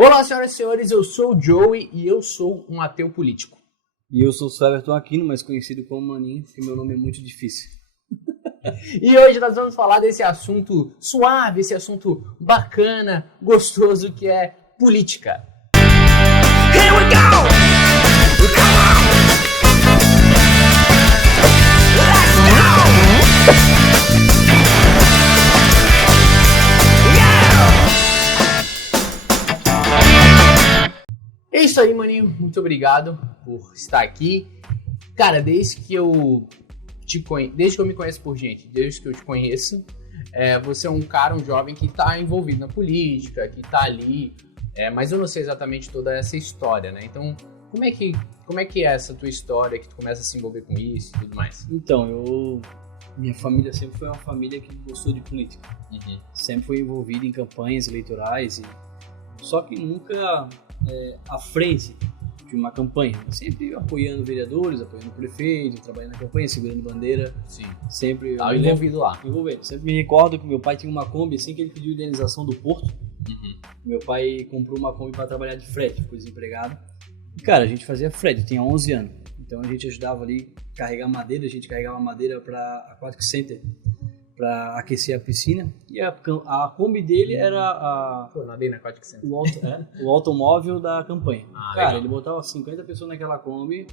Olá, senhoras e senhores, eu sou o Joey e eu sou um ateu político. E eu sou o Everton Aquino, mais conhecido como Maninho, porque meu nome é muito difícil. E hoje nós vamos falar desse assunto suave, esse assunto bacana, gostoso, que é política. Here we go! Come on! Let's go! É isso aí, maninho. Muito obrigado por estar aqui. Cara, desde que eu me conheço por gente, desde que eu te conheço, você é um cara, um jovem que está envolvido na política, que está ali, mas eu não sei exatamente toda essa história, né? Então, como é que é essa tua história, que tu começa a se envolver com isso e tudo mais? Então, minha família sempre foi uma família que gostou de política. Uhum. Sempre foi envolvida em campanhas eleitorais, só que nunca à frente de uma campanha. Sempre apoiando vereadores, apoiando prefeitos, trabalhando na campanha, segurando bandeira. Sim. Sempre Envolvido lá. Envolvido. Sempre me recordo que meu pai tinha uma Kombi, assim que ele pediu indenização do Porto. Uhum. Meu pai comprou uma Kombi para trabalhar de frete, ficou desempregado. E, cara, a gente fazia frete, eu tinha 11 anos. Então a gente ajudava ali a carregar madeira, a gente carregava madeira para Aquatic Center, para aquecer a piscina. E a Kombi dele era Nadei na Aquatic Center. o automóvel da campanha. Cara, legal. ele botava 50 pessoas naquela Kombi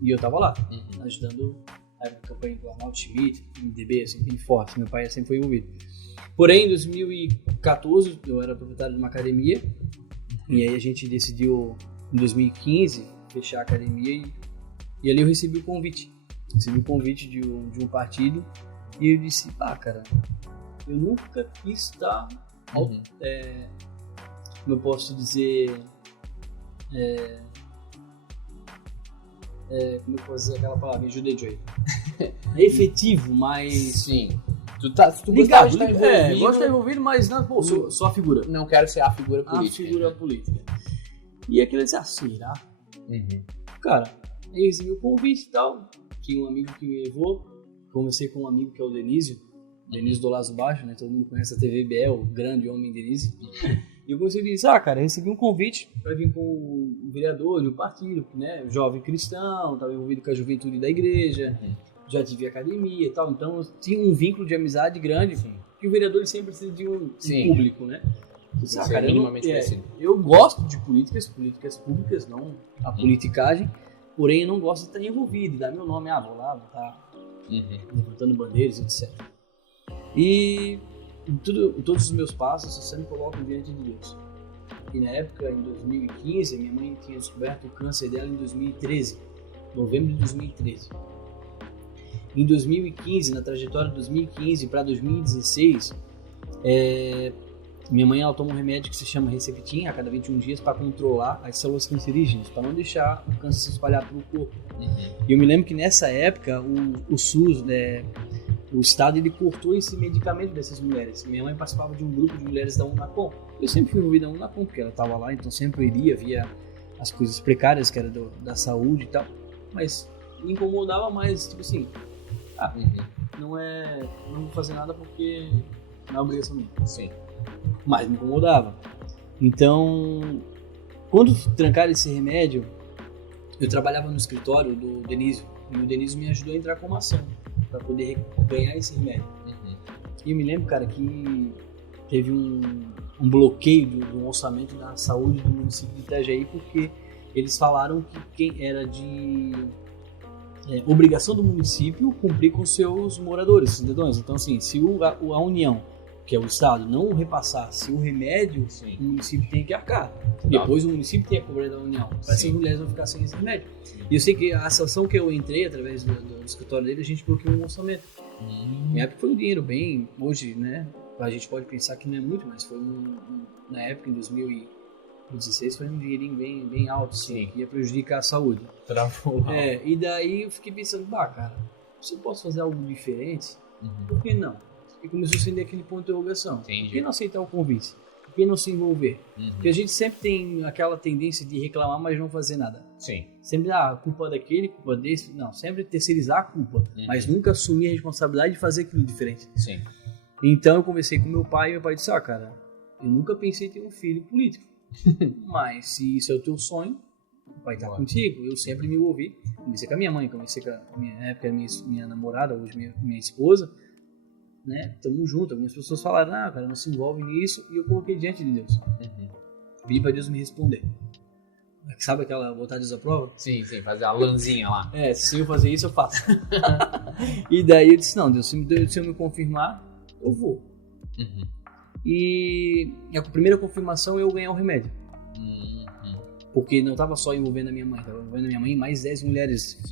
e eu tava lá, ajudando a campanha do Arnaldo Schmidt, MDB, assim, bem forte. Meu pai sempre foi envolvido. Porém, em 2014, eu era proprietário de uma academia e aí a gente decidiu, em 2015, fechar a academia e ali eu recebi o convite. Recebi o convite de um partido e eu disse, cara, eu nunca quis estar, como eu posso dizer, como eu posso dizer aquela palavra, me ajuda aí, Joey. É efetivo, mas... Sim. Tu gostava de estar envolvido. Gosto de estar envolvido, mas não, sou a figura. Não quero ser a figura política. A figura política. E aquilo disse, será? Cara, aí recebi o convite e tal, tinha um amigo que me levou, conversei com um amigo que é o Denísio do Lazo Baixo, né? Todo mundo conhece a TVBE, o grande homem Denísio. E eu comecei a dizer, cara, recebi um convite para vir com um vereador de um partido, né? Jovem cristão, estava envolvido com a juventude da igreja, já tive academia e tal, então eu tinha um vínculo de amizade grande, que o vereador sempre precisa de um público, né? Cara, eu gosto de políticas públicas, não a politicagem, porém eu não gosto de estar envolvido, dar meu nome, vou lá, vou estar levantando bandeiras, etc. E todos os meus passos eu sempre coloco diante de Deus. E na época, em 2015, minha mãe tinha descoberto o câncer dela em 2013, novembro de 2013. Em 2015, na trajetória de 2015 para 2016, minha mãe toma um remédio que se chama Herceptin a cada 21 dias para controlar as células cancerígenas, para não deixar o câncer se espalhar pelo corpo. E eu me lembro que nessa época o SUS, o Estado, ele cortou esse medicamento dessas mulheres. Minha mãe participava de um grupo de mulheres da Unacom. Eu sempre fui envolvido na Unacom, porque ela estava lá, então sempre eu iria, via as coisas precárias que era da saúde e tal. Mas me incomodava mais, tipo assim, não vou fazer nada porque não é obrigação minha. Sim. Mas me incomodava. Então, quando trancaram esse remédio, eu trabalhava no escritório do Denísio, e o Denísio me ajudou a entrar com uma ação para poder ganhar esse remédio. E eu me lembro, cara, que teve um bloqueio do orçamento da saúde do município de Itajaí, porque eles falaram que quem era de obrigação do município cumprir com seus moradores, cidadãos. Então, assim, se a União, que é o Estado, não repassasse o remédio, o município tem que arcar. Depois o município tem a cobrar da União. Essas mulheres vão ficar sem esse remédio. E eu sei que a situação que eu entrei, através do escritório dele, a gente bloqueou um orçamento. Na época foi um dinheiro bem, hoje, né, a gente pode pensar que não é muito, mas foi na época, em 2016, foi um dinheirinho bem alto, assim, que ia prejudicar a saúde. E daí eu fiquei pensando, cara, se eu posso fazer algo diferente, por que não? E começou a acender aquele ponto de interrogação. Entendi. Por que não aceitar o convite? Por que não se envolver? Porque a gente sempre tem aquela tendência de reclamar, mas não fazer nada. Sim. Sempre, culpa daquele, culpa desse. Não, sempre terceirizar a culpa, mas nunca assumir a responsabilidade de fazer aquilo diferente. Sim. Então eu conversei com meu pai e meu pai disse, cara, eu nunca pensei em ter um filho político. Mas se isso é o teu sonho, vai estar contigo. Eu sempre me envolvi. Comecei com a minha mãe, comecei com a minha época, minha namorada, hoje minha esposa, né? Tamo junto. Algumas pessoas falaram, cara, não se envolve nisso. E eu coloquei diante de Deus. Pedi pra Deus me responder. Sabe aquela botar Deus à prova? Sim, fazer a lãzinha lá. Se eu fazer isso, eu faço. E daí eu disse, não, Deus, se eu me confirmar, eu vou. E a primeira confirmação é eu ganhar o remédio. Porque não estava só envolvendo a minha mãe, estava envolvendo a minha mãe e mais 10 mulheres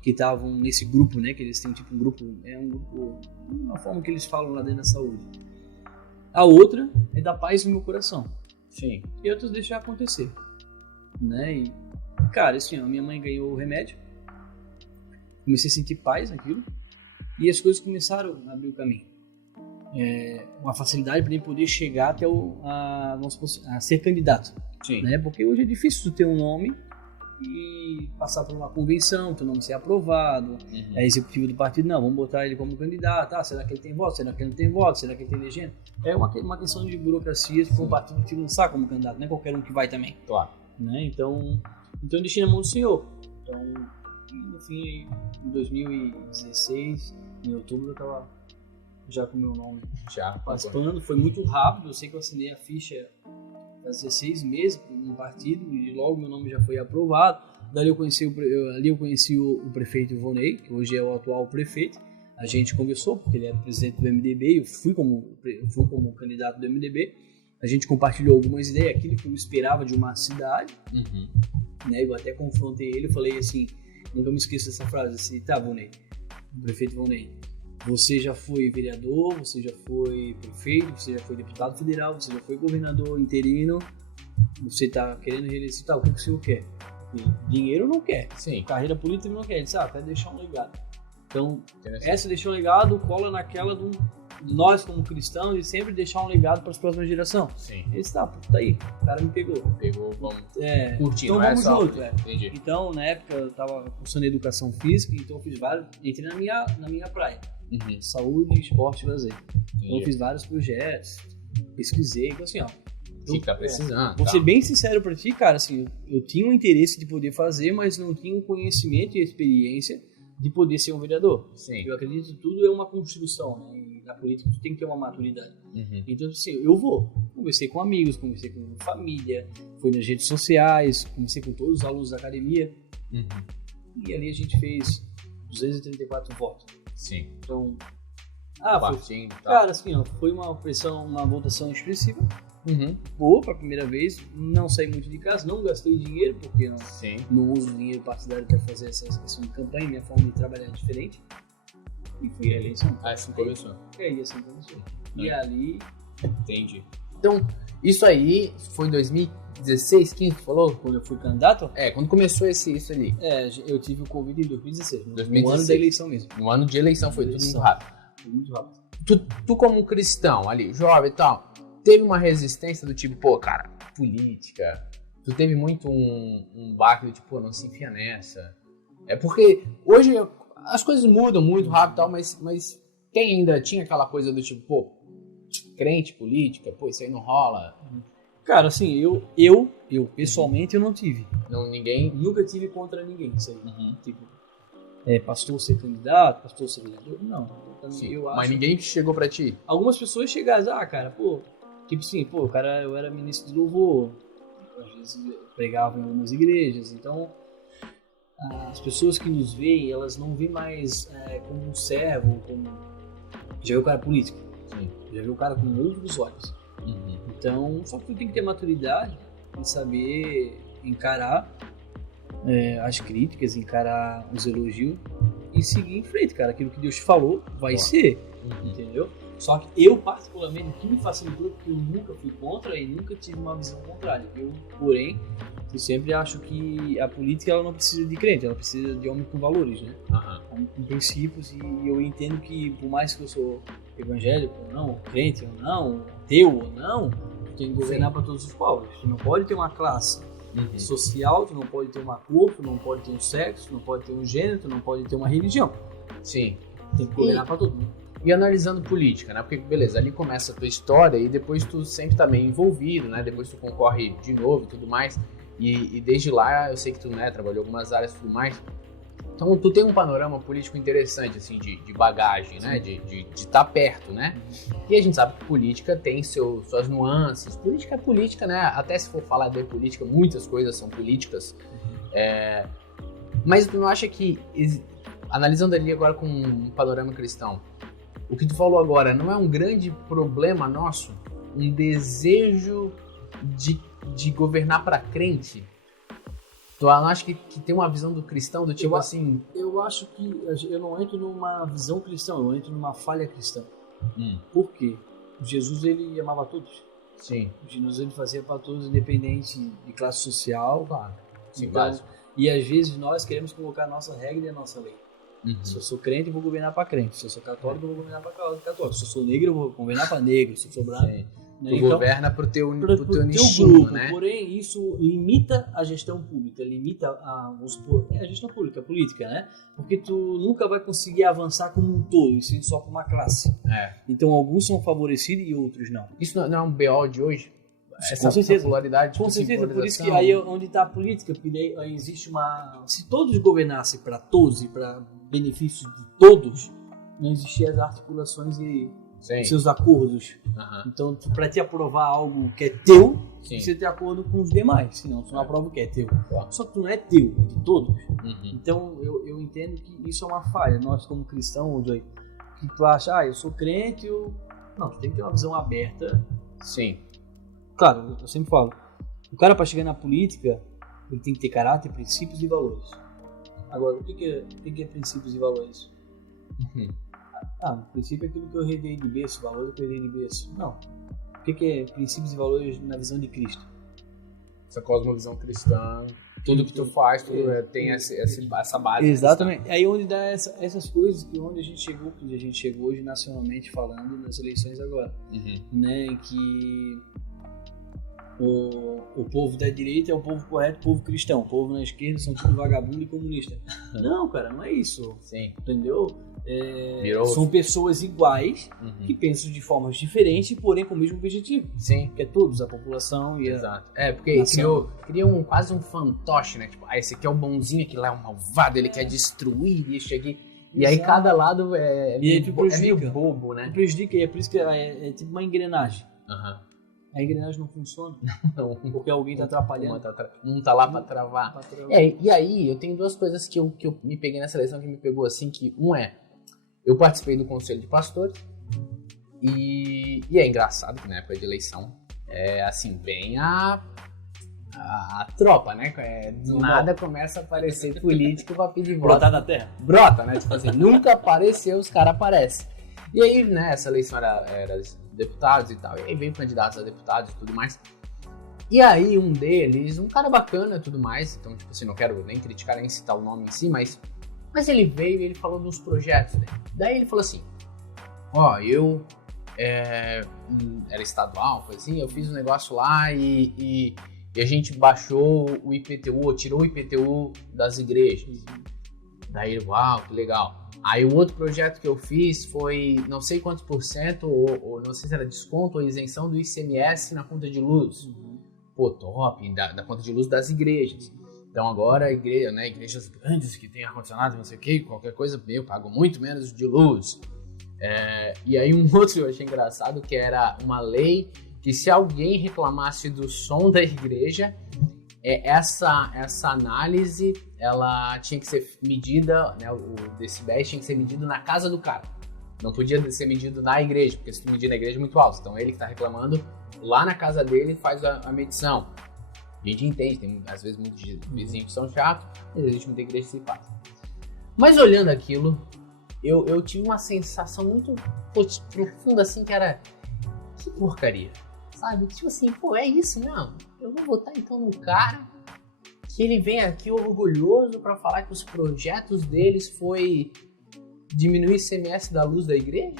que estavam nesse grupo, né? Que eles têm tipo um grupo, uma forma que eles falam lá dentro da saúde. A outra é dar paz no meu coração. Sim. E outras deixar acontecer, né? E, cara, assim, a minha mãe ganhou o remédio, comecei a sentir paz naquilo e as coisas começaram a abrir o caminho. Uma facilidade para ele poder chegar até a ser candidato. Sim. Né? Porque hoje é difícil tu ter um nome e passar por uma convenção, teu nome ser aprovado, a executiva do partido, não, vamos botar ele como candidato, será que ele tem voto, será que ele não tem voto, será que ele tem legenda? É uma questão de burocracia para o partido te lançar como candidato, não é qualquer um que vai também. Claro. Né? Então eu deixei na mão do Senhor. Então, no fim, em 2016, em outubro, eu estava já com o meu nome participando. Foi muito rápido, eu sei que eu assinei a ficha há 16 meses no partido e logo meu nome já foi aprovado. Dali eu conheci o prefeito Ivonei, que hoje é o atual prefeito. A gente conversou, porque ele era presidente do MDB, eu fui como candidato do MDB. A gente compartilhou algumas ideias, aquilo que eu esperava de uma cidade. Né? Eu até confrontei ele, falei assim, nunca me esqueço dessa frase, assim, tá, Ivonei, o prefeito Ivonei, você já foi vereador, você já foi prefeito, você já foi deputado federal, você já foi governador interino, você está querendo reeleger, o que o senhor quer? E dinheiro não quer, carreira política não quer, ele disse, quer deixar um legado. Então, essa deixou um legado, cola naquela do nós como cristãos e sempre deixar um legado para as próximas gerações. Sim. Ele disse, tá aí, o cara me pegou, vamos curtir, então vamos junto. Entendi. Então, na época, eu estava cursando educação física, então eu fiz entrei na minha praia. Saúde, esporte e lazer. Então eu fiz vários projetos, pesquisei, então assim, O que tá precisando? Vou ser bem sincero pra ti, cara, assim, eu tinha um interesse de poder fazer, mas não tinha o conhecimento e a experiência de poder ser um vereador. Sim. Eu acredito que tudo é uma construção, né? E na política tu tem que ter uma maturidade. Então, assim, eu vou. Conversei com amigos, conversei com família, fui nas redes sociais, conversei com todos os alunos da academia. E ali a gente fez 234 votos. Sim. Então, cara, assim, foi uma votação expressiva, boa pra primeira vez, não saí muito de casa, não gastei dinheiro, porque não uso dinheiro partidário para fazer essa questão de campanha, minha forma de trabalhar é diferente, e fui à eleição. Assim começou. Assim começou. E ali... Entendi. Então, isso aí foi em 2016, quem falou? Quando eu fui candidato? Quando começou isso ali. Eu tive o Covid em 2016, no 2016. ano da eleição mesmo. No ano de eleição foi tudo muito rápido. Foi muito rápido. Tu como cristão ali, jovem e tal, teve uma resistência do tipo, cara, política, tu teve muito um baque do tipo, não se enfia nessa. Porque hoje as coisas mudam muito rápido e tal, mas quem ainda tinha aquela coisa do tipo, crente, política, isso aí não rola. Cara, assim, eu pessoalmente eu não tive. Ninguém... Nunca tive contra ninguém, isso aí. Tipo, pastor ser candidato, pastor ser vereador, não. Eu acho. Mas ninguém chegou pra ti? Algumas pessoas chegaram, cara, tipo assim, cara, eu era ministro de louvor, às vezes pregava em algumas igrejas, então as pessoas que nos veem, elas não veem mais como um servo, como... Já vê o cara político, já vê o cara com outros olhos. Então, só que tu tem que ter maturidade e saber encarar as críticas, encarar os elogios e seguir em frente, cara. Aquilo que Deus te falou vai ser, entendeu? Só que eu, particularmente, o que me facilitou, porque eu nunca fui contra e nunca tive uma visão contrária. Porém, eu sempre acho que a política ela não precisa de crente, ela precisa de homem com valores, né? Com princípios, e eu entendo que, por mais que eu sou evangélico ou não, crente ou não, ateu ou não, tu tem que governar para todos os povos. Tu não pode ter uma classe social, tu não pode ter uma cor, tu não pode ter um sexo, tu não pode ter um gênero, tu não pode ter uma religião. Sim. Tem que governar para todo mundo. E analisando política, né? Porque, beleza, ali começa a tua história e depois tu sempre tá meio envolvido, né? Depois tu concorre de novo e tudo mais. E desde lá eu sei que tu, né, trabalhou em algumas áreas e tudo mais. Então tu tem um panorama político interessante, assim, de bagagem, né? De estar perto, né? E a gente sabe que política tem suas nuances. Política é política, né? Até se for falar de política, muitas coisas são políticas. Mas tu não acha que, analisando ali agora com um panorama cristão, o que tu falou agora não é um grande problema nosso? Um desejo de governar para crente? Tu não acha que tem uma visão do cristão do tipo assim... Eu acho que eu não entro numa visão cristã, eu entro numa falha cristã. Por quê? Jesus, ele amava todos. Sim. Jesus, ele fazia para todos, independente de classe social. Claro. Sim, então, claro. E às vezes nós queremos colocar a nossa regra e a nossa lei. Se eu sou crente, eu vou governar para crente. Se eu sou católico, eu vou governar para católico. Se eu sou negro, eu vou governar para negro. Se eu sou branco... Sim. Né? Tu Então, governa pro teu teu nichinho, grupo, né? porém isso limita a gestão pública, limita a gestão pública, a política, né? Porque tu nunca vai conseguir avançar como um todo, e sim só para uma classe. Então alguns são favorecidos e outros não. Isso não é um BO de hoje? Com certeza. Popularidade, Com certeza, por isso que aí é onde está a política, porque aí existe uma... Se todos governassem para todos e para benefício de todos, não existiam as articulações e seus acordos. Então, para te aprovar algo que é teu, você tem acordo com os demais, senão tu não aprova o que é teu. Só que tu não é teu, é de todos. Então, eu entendo que isso é uma falha. Nós, como cristãos, que tu acha, eu sou crente, não, tu tem que ter uma visão aberta. Sim. Claro, eu sempre falo, o cara para chegar na política, ele tem que ter caráter, princípios e valores. Agora, o que é princípios e valores? O princípio é aquilo que eu herdei de berço, valores que eu herdei de berço. Não. O que é princípios e valores na visão de Cristo? Essa cosmovisão cristã, tudo que tu faz, tem essa base. Exatamente. Cristã. Aí onde dá essas coisas, que onde a gente chegou hoje nacionalmente falando nas eleições agora. Né, que o povo da direita é o povo correto, o povo cristão. O povo na esquerda são tudo vagabundo e comunista. Não, cara, não é isso. Sim. Entendeu? São pessoas iguais que pensam de formas diferentes, porém com o mesmo objetivo. Sim. Que é todos, a população e Exato. Porque criou quase um fantoche, né? Tipo, esse aqui é o bonzinho, aquele lá é o malvado, ele quer destruir isso aqui. E aí cada lado é meio bobo, né? Prejudica, e é por isso que é tipo uma engrenagem. A engrenagem não funciona. Não. Porque alguém tá atrapalhando. Um tá lá pra travar. E aí, eu tenho duas coisas que eu me peguei nessa eleição, que me pegou assim, que eu participei do conselho de pastores, e é engraçado que na época de eleição, assim, vem a tropa, né? Do nada começa a aparecer político pra pedir voto. Brotar da terra. Brota, né? Tipo assim, nunca apareceu, os caras aparecem. E aí, né, essa eleição era deputados e tal, e aí veio candidatos a deputados e tudo mais. E aí um deles, um cara bacana e tudo mais, então tipo assim, não quero nem criticar nem citar o nome em si, mas ele veio e ele falou dos projetos dele. Daí ele falou assim, eu era estadual, foi assim, eu fiz um negócio lá e a gente baixou o IPTU, ou tirou o IPTU das igrejas. Daí ele, uau, que legal. Aí o outro projeto que eu fiz foi não sei quantos % ou não sei se era desconto ou isenção do ICMS na conta de luz. Pô, top, da conta de luz das igrejas. Então agora a igreja, né, igrejas grandes que tem ar-condicionado, não sei o que, qualquer coisa, eu pago muito menos de luz. E aí um outro que eu achei engraçado, que era uma lei que se alguém reclamasse do som da igreja, essa análise, ela tinha que ser medida, né, o decibéis tinha que ser medido na casa do cara. Não podia ser medido na igreja, porque se tu medir na igreja é muito alto. Então ele que está reclamando, lá na casa dele faz a medição. A gente entende, tem às vezes muitos vizinhos que são chatos, mas existe muita igreja que se faz. Mas olhando aquilo, eu tive uma sensação muito profunda assim, que era, que porcaria, sabe? Tipo assim, é isso mesmo? Eu vou votar então no cara que ele vem aqui orgulhoso para falar que os projetos deles foi diminuir o ICMS da luz da igreja?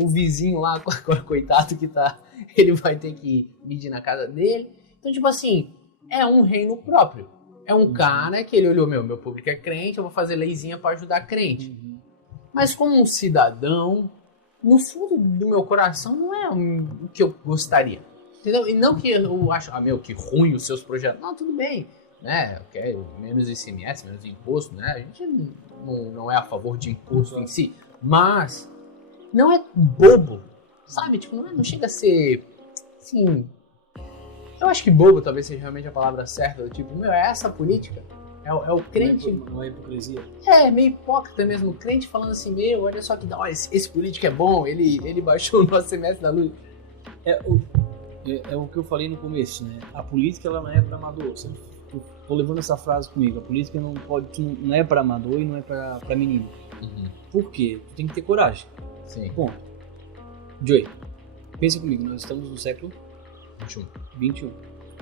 O vizinho lá, coitado que tá, ele vai ter que medir na casa dele. Então, tipo assim, é um reino próprio. É um cara que ele olhou, meu público é crente, eu vou fazer leizinha para ajudar crente. Mas como um cidadão, no fundo do meu coração, não é o que eu gostaria. Entendeu? E não que eu acho, que ruim os seus projetos. Não, tudo bem, né? Eu quero menos ICMS, menos imposto, né? A gente não é a favor de imposto em si, mas não é bobo, sabe? Tipo, não chega a ser, assim... Eu acho que bobo talvez seja realmente a palavra certa, tipo, é essa a política? É o crente... Não é hipocrisia? É, meio hipócrita mesmo, o crente falando assim, olha só que da hora, esse político é bom, ele baixou o nosso semestre da luz. É o que eu falei no começo, né? A política, ela não é para amador. Eu sempre tô levando essa frase comigo. A política não é para amador e não é para menino. Uhum. Por quê? Tu tem que ter coragem. Sim. Ponto. Joey, pensa comigo, nós estamos no século 21,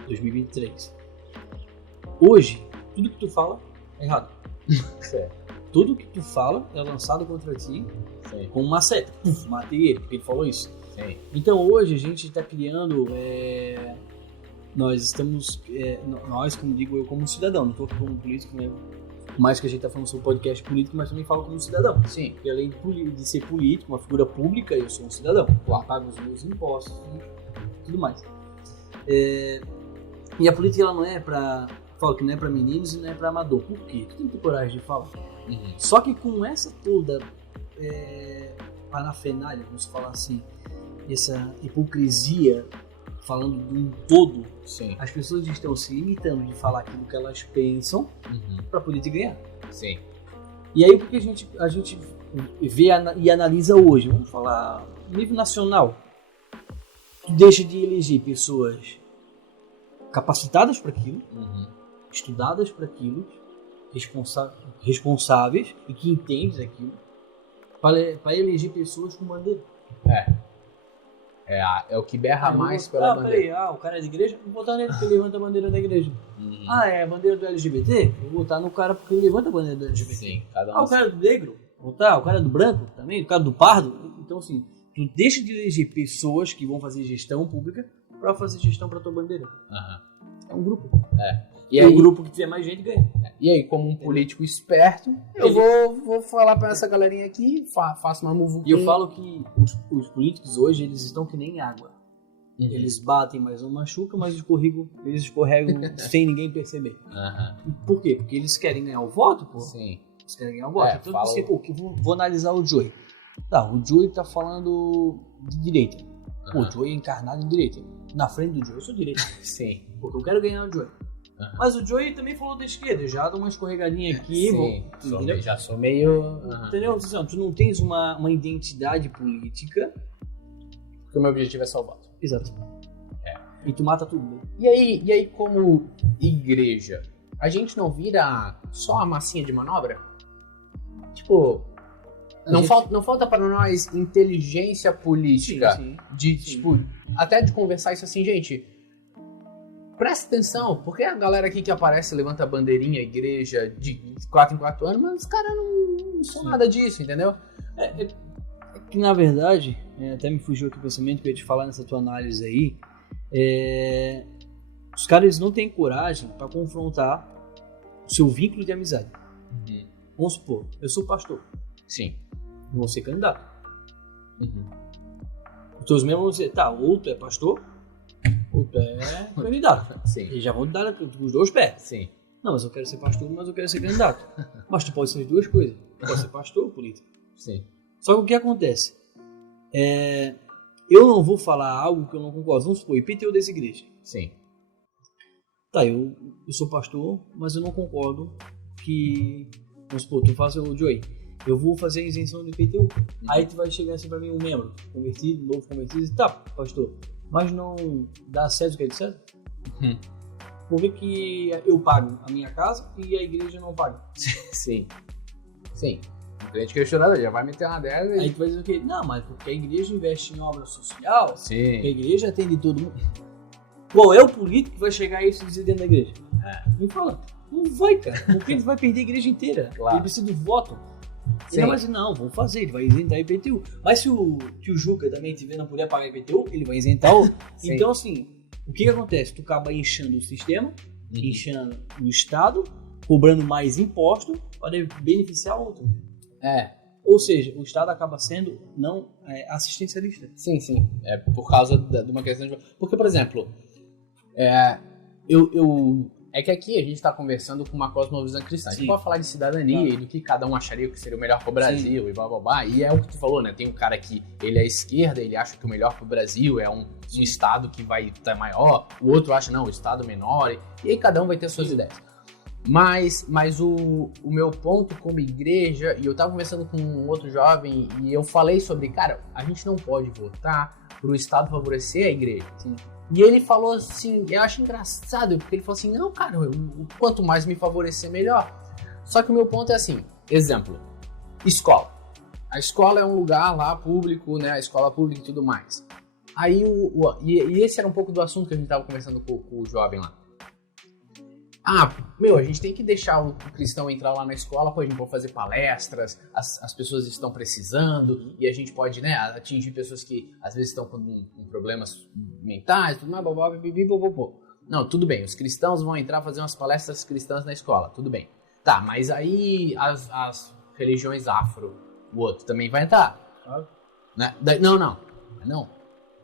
2023. Hoje, tudo que tu fala é errado. Certo. Tudo que tu fala é lançado contra ti. Sim. Com uma seta. Matei ele, porque ele falou isso. Sim. Então hoje a gente está criando, nós estamos, nós, como digo eu, como cidadão, não estou aqui como político, né? Mais que a gente está falando sobre podcast político, mas também falo como cidadão. Sim. Porque além de ser político, uma figura pública, eu sou um cidadão. Claro, pago os meus impostos e tudo mais. E a política, ela não é para, falo que não é para meninos e não é para amador. Por quê? Tu tem que ter coragem de falar. Uhum. Só que com essa toda parafernália, vamos falar assim, essa hipocrisia falando de um todo, Sim. as pessoas estão se limitando de falar aquilo que elas pensam para poder te ganhar. Sim. E aí o que a gente vê e analisa hoje? Vamos falar no nível nacional. Tu deixa de eleger pessoas capacitadas para aquilo, estudadas para aquilo, responsáveis e que entendem aquilo, para eleger pessoas com bandeira. É o que berra mais pela bandeira. Peraí, o cara é da igreja? Vou botar nele porque ele levanta a bandeira da igreja. É a bandeira do LGBT? Vou botar no cara porque ele levanta a bandeira do LGBT. Sim, cada um. O cara é do negro? Vou botar. O cara é do branco também? O cara do pardo? Então, assim, tu deixa de eleger pessoas que vão fazer gestão pública para fazer gestão para tua bandeira. É um grupo. E aí, aí, o grupo que tiver mais gente ganha. E aí, como um político esperto, eu vou falar pra essa galerinha aqui, faço uma muvuquinha. E eu falo que os políticos hoje, eles estão que nem água. Eles batem, mas não machucam, mas eles escorregam sem ninguém perceber. Por quê? Porque eles querem ganhar o voto, pô. Sim. Eles querem ganhar o voto. Então, assim, vou analisar o Joey. Tá, o Joey tá falando de direita. Pô, o Joey é encarnado em direita. Na frente do Joey, eu sou direita. Sim. Porque eu quero ganhar o Joey. Mas o Joey também falou da esquerda, eu já dou uma escorregadinha aqui. Sim, já sou meio... Entendeu? Tu não tens uma identidade política. Porque o meu objetivo é só o voto. Exato. E tu mata tudo. Né? E aí, como igreja, a gente não vira só a massinha de manobra? Tipo, não falta para nós inteligência política. Sim. Tipo, até de conversar isso assim, gente... Presta atenção, porque a galera aqui que aparece levanta a bandeirinha, igreja, de 4 em 4 anos, mas os caras não são nada disso, entendeu? É que na verdade, até me fugiu aqui o pensamento que eu ia te falar nessa tua análise aí, os caras eles não têm coragem para confrontar o seu vínculo de amizade. Vamos supor, eu sou pastor. Sim. Vou ser candidato. Os teus membros vão dizer, tá, ou tu é pastor, ou tu é candidato. Sim. E já vão te dar com os dois pés. Sim. Não, mas eu quero ser pastor, mas eu quero ser candidato. Mas tu pode ser as duas coisas. Tu pode ser pastor ou político. Sim. Só que o que acontece? Eu não vou falar algo que eu não concordo. Vamos supor, IPTU dessa igreja. Sim. Tá, eu sou pastor, mas eu não concordo que... Vamos supor, tu faz o Joey. Eu vou fazer a isenção do IPTU. Aí tu vai chegar assim pra mim, um membro convertido, novo convertido, e tá, pastor, mas não dá certo o que é certo? Por que eu pago a minha casa e a igreja não paga? Sim. O cliente questionador já vai meter uma dessa. Aí tu vai dizer o quê? Não, mas porque a igreja investe em obra social, Sim. a igreja atende todo mundo. Qual é o político que vai chegar a isso dizer dentro da igreja? Me fala. Não vai, cara. Porque ele vai perder a igreja inteira. Claro. Ele precisa do voto. Sim. Ele vai dizer, não, vamos fazer, ele vai isentar IPTU. Mas se o tio Juca também tiver não puder pagar IPTU, ele vai isentar o... Então, assim, o que acontece? Tu acaba inchando o sistema, inchando o Estado, cobrando mais imposto para beneficiar outro. Ou seja, o Estado acaba sendo não assistencialista. Sim, sim. É por causa de uma questão de... Porque, por exemplo, é que aqui a gente está conversando com uma cosmovisão cristã. A gente Sim. pode falar de cidadania e do que cada um acharia que seria o melhor pro Brasil e blá blá blá. E é o que tu falou, né? Tem um cara que ele é à esquerda, ele acha que o melhor pro Brasil é um estado que vai estar maior. O outro acha, não, o estado menor. E aí cada um vai ter suas ideias. Mas o meu ponto como igreja, e eu tava conversando com um outro jovem e eu falei sobre, cara, a gente não pode votar pro Estado favorecer a igreja. Sim. E ele falou assim, eu acho engraçado, porque ele falou assim, não, cara, quanto mais me favorecer, melhor. Só que o meu ponto é assim, exemplo, escola. A escola é um lugar lá público, né, a escola pública e tudo mais. Aí, e esse era um pouco do assunto que a gente tava conversando com o jovem lá. A gente tem que deixar o cristão entrar lá na escola, pô, a gente pode fazer palestras, as pessoas estão precisando, e a gente pode, né, atingir pessoas que às vezes estão com problemas mentais, tudo mais, blá. Não, tudo bem, os cristãos vão entrar fazer umas palestras cristãs na escola, tudo bem. Tá, mas aí as religiões afro, o outro também vai entrar. Né? Não.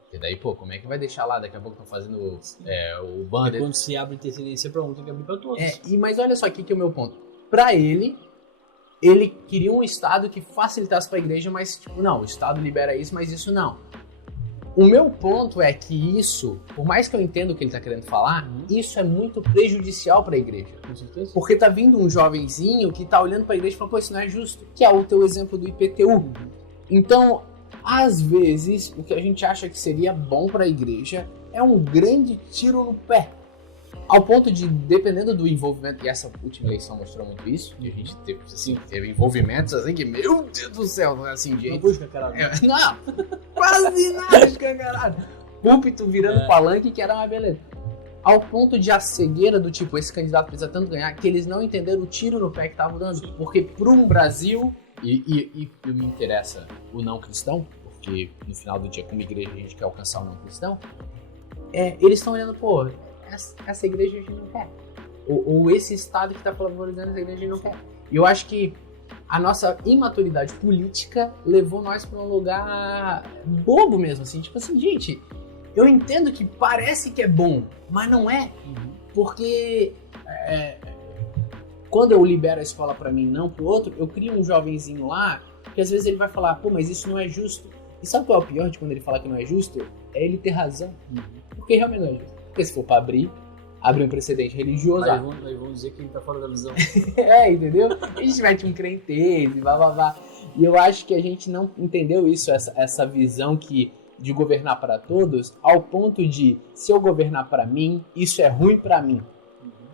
Porque daí, pô, como é que vai deixar lá? Daqui a pouco estão fazendo o banner. Quando se abre interferência para um, tem que abrir para todos. Mas olha só aqui que é o meu ponto. Pra ele queria um Estado que facilitasse pra igreja, mas, tipo, não, o Estado libera isso, mas isso não. O meu ponto é que isso, por mais que eu entenda o que ele tá querendo falar, isso é muito prejudicial pra igreja. Com certeza. Porque tá vindo um jovenzinho que tá olhando pra igreja e fala, pô, isso não é justo. Que é o teu exemplo do IPTU. Então, às vezes, o que a gente acha que seria bom para a igreja é um grande tiro no pé. Ao ponto de, dependendo do envolvimento, e essa última eleição mostrou muito isso, que a gente teve envolvimentos assim que, meu Deus do céu, não é assim, gente. Não busca, caralho. Não, quase nada escancarado. Púlpito virando palanque, que era uma beleza. Ao ponto de a cegueira do tipo, esse candidato precisa tanto ganhar, que eles não entenderam o tiro no pé que estavam dando. Sim. Porque para um Brasil... E me interessa o não cristão, porque no final do dia, como igreja, a gente quer alcançar o não cristão. Eles estão olhando, pô, essa igreja a gente não quer. Ou esse Estado que está favorecendo essa igreja a gente não quer. E eu acho que a nossa imaturidade política levou nós para um lugar bobo mesmo, assim. Tipo assim, gente, eu entendo que parece que é bom, mas não é. Porque... quando eu libero a escola pra mim, não pro outro, eu crio um jovenzinho lá, que às vezes ele vai falar, pô, mas isso não é justo. E sabe qual é o pior de quando ele fala que não é justo? É ele ter razão. Porque realmente não é justo. Porque se for pra abrir um precedente religioso... Aí vão dizer que ele tá fora da visão. Entendeu? A gente mete um crentez e blá. E eu acho que a gente não entendeu isso, essa visão de governar para todos, ao ponto de, se eu governar para mim, isso é ruim para mim.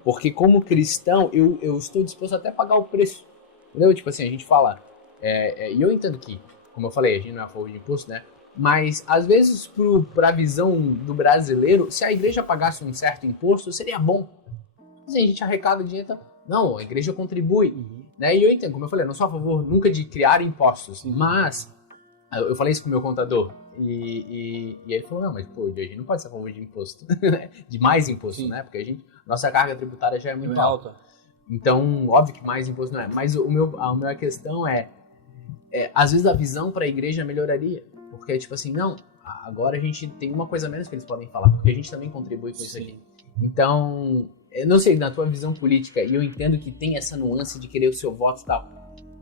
Porque como cristão, eu estou disposto até a pagar o preço. Entendeu? Tipo assim, a gente fala... E eu entendo que, como eu falei, a gente não é a favor de imposto, né? Mas, às vezes, pra visão do brasileiro, se a igreja pagasse um certo imposto, seria bom. Assim, a gente arrecada dinheiro, então... Não, a igreja contribui. Né? E eu entendo, como eu falei, eu não sou a favor nunca de criar impostos. Mas, eu falei isso com o meu contador. E ele falou, não, mas pô, a gente não pode ser a favor de imposto. De mais imposto, né? Porque nossa carga tributária já é muito alta. Então, óbvio que mais imposto não é. Mas a minha questão às vezes a visão para a igreja melhoraria. Porque, tipo assim, não, agora a gente tem uma coisa a menos que eles podem falar, porque a gente também contribui com isso aqui. Então, eu não sei, na tua visão política, e eu entendo que tem essa nuance de querer o seu voto e tal,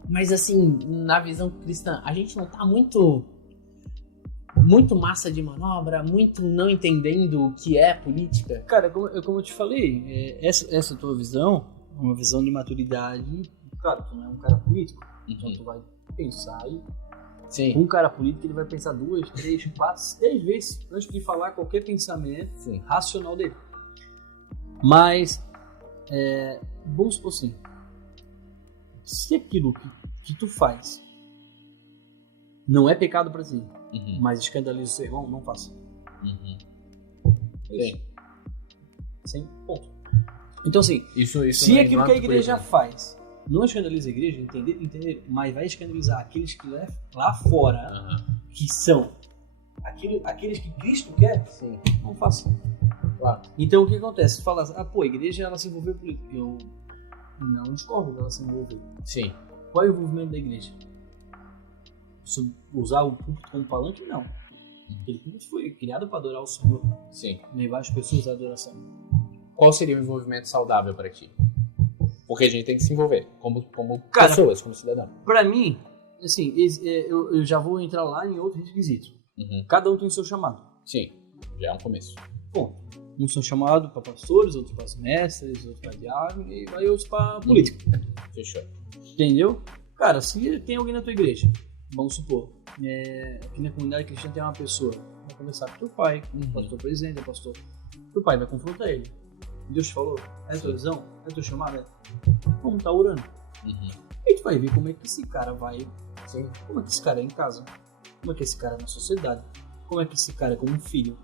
mas assim, na visão cristã, a gente não tá muito massa de manobra, muito não entendendo o que é política? Cara, como eu te falei, essa tua visão, uma visão de maturidade, claro, tu não é um cara político, então tu vai pensar e... Sim. Um cara político, ele vai pensar 2, 3, 4, 10 vezes antes de falar qualquer pensamento racional dele. Mas, vamos supor assim, se aquilo que tu faz não é pecado para ti, mas escandaliza o seu irmão, não faça. Sim, ponto. Então assim, se aquilo que a igreja faz não escandaliza a igreja, entender, mas vai escandalizar aqueles que lá fora, que são aqueles que Cristo quer, não faça. Claro. Então o que acontece? Tu fala, a igreja ela se envolveu em política. Eu não discordo dela se envolver. Sim. Qual é o envolvimento da igreja? usar o púlpito como palanque, não. Aquele púlpito foi criado para adorar o Senhor, Sim. levar as pessoas à adoração. Qual seria o envolvimento saudável pra ti? Porque a gente tem que se envolver como Cara, pessoas, como cidadão. Para mim, assim, eu já vou entrar lá em outros requisitos. Cada um tem o seu chamado. Sim, já é um começo. Bom, uns são chamados para pastores, outros para mestres, outros para diácono e vai outros para político. Fechou. Entendeu? Cara, se tem alguém na tua igreja, vamos supor, aqui na comunidade cristã tem uma pessoa, vai conversar com teu pai, pastor presidente, pastor. Teu pai vai confrontar ele. Deus te falou, é a tua visão, é a tua chamada, vamos estar orando. E tu vai ver como é que esse cara vai, como é que esse cara é em casa, como é que esse cara é na sociedade, como é que esse cara é como um filho,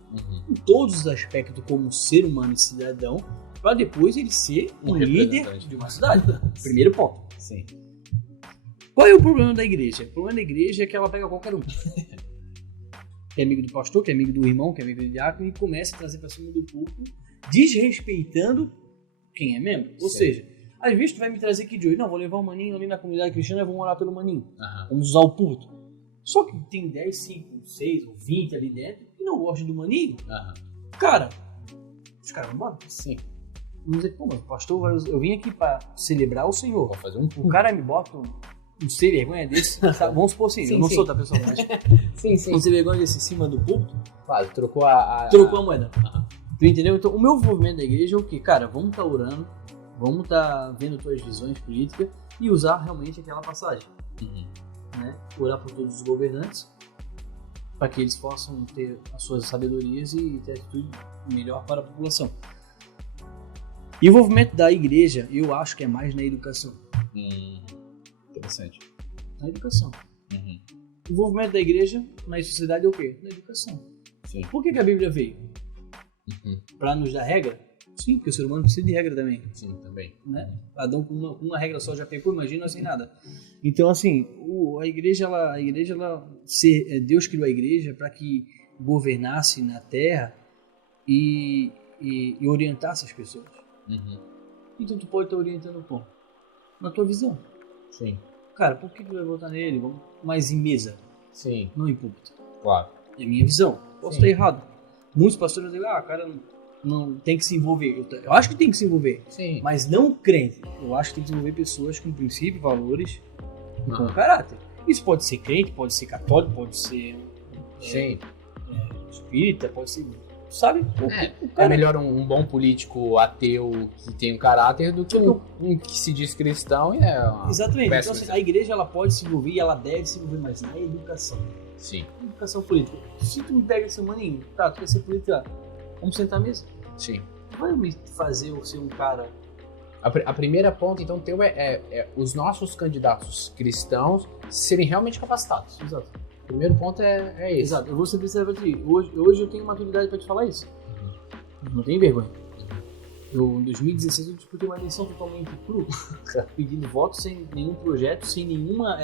em todos os aspectos como ser humano e cidadão, para depois ele ser um líder de uma cidade. Primeiro ponto. Sim. Qual é o problema da igreja? O problema da igreja é que ela pega qualquer um. Que é amigo do pastor, que é amigo do irmão, que é amigo do diácono, e começa a trazer para cima do púlpito, desrespeitando quem é membro. Ou seja, às vezes tu vai me trazer aqui de hoje, não, vou levar o maninho ali na comunidade cristã e vamos orar pelo maninho. Vamos usar o púlpito. Só que tem 10, 5, 6 ou 20 ali dentro e não gosta do maninho. Cara, os caras vão embora. Sim. Vamos dizer, pô, mas pastor, eu vim aqui para celebrar o Senhor. Vou fazer um O cara me bota um sem vergonha desse, tá? Vamos supor assim, Sim, eu não sim. sou, tá, pessoal? Mas Sim. um sem vergonha desse em cima do púlpito, Claro, trocou a moeda. Tu entendeu? Então, o meu movimento da igreja é o quê? Cara, vamos estar orando, vamos estar vendo tuas visões políticas e usar realmente aquela passagem. Né? Orar por todos os governantes, para que eles possam ter as suas sabedorias e ter atitude melhor para a população. E o envolvimento da igreja, eu acho que é mais na educação. Interessante. Na educação. O envolvimento da igreja na sociedade é o quê? Na educação. Sim. Por que a Bíblia veio? Para nos dar regra? Sim, porque o ser humano precisa de regra também. Sim, também. Né? Adão com uma regra só já pecou, imagina sem nada. Então, assim, a igreja, Deus criou a igreja para que governasse na terra e orientasse as pessoas. Então tu pode estar orientando como? Na tua visão. Sim. Cara, por que tu vai votar nele? Vamos mais em mesa, Sim, não em púlpito. claro. É a minha visão. Posso Sim. estar errado. Muitos pastores dizem, cara, não tem que se envolver. Eu acho que tem que se envolver. Sim. Mas não crente. Eu acho que tem que desenvolver pessoas com princípios, valores e com caráter. Isso pode ser crente, pode ser católico, pode ser Sim. espírita, pode ser... Sabe? O É cara... melhor um bom político ateu que tem um caráter do que um que se diz cristão e é uma Exatamente. péssima Então, assim, a igreja ela pode se envolver e ela deve se envolver mais na educação. Sim. Educação política. Se tu me pega esse maninho, tá, tu quer ser política, vamos sentar à mesa. Sim. Vai me fazer eu ser um cara... A primeira ponta, então, teu é os nossos candidatos cristãos serem realmente capacitados. Exato. O primeiro ponto é esse. Exato. Eu vou ser sincero pra ti. Hoje eu tenho maturidade pra te falar isso. Não tenho vergonha. Em 2016 eu disputei uma eleição totalmente crua, pedindo voto sem nenhum projeto, sem nenhuma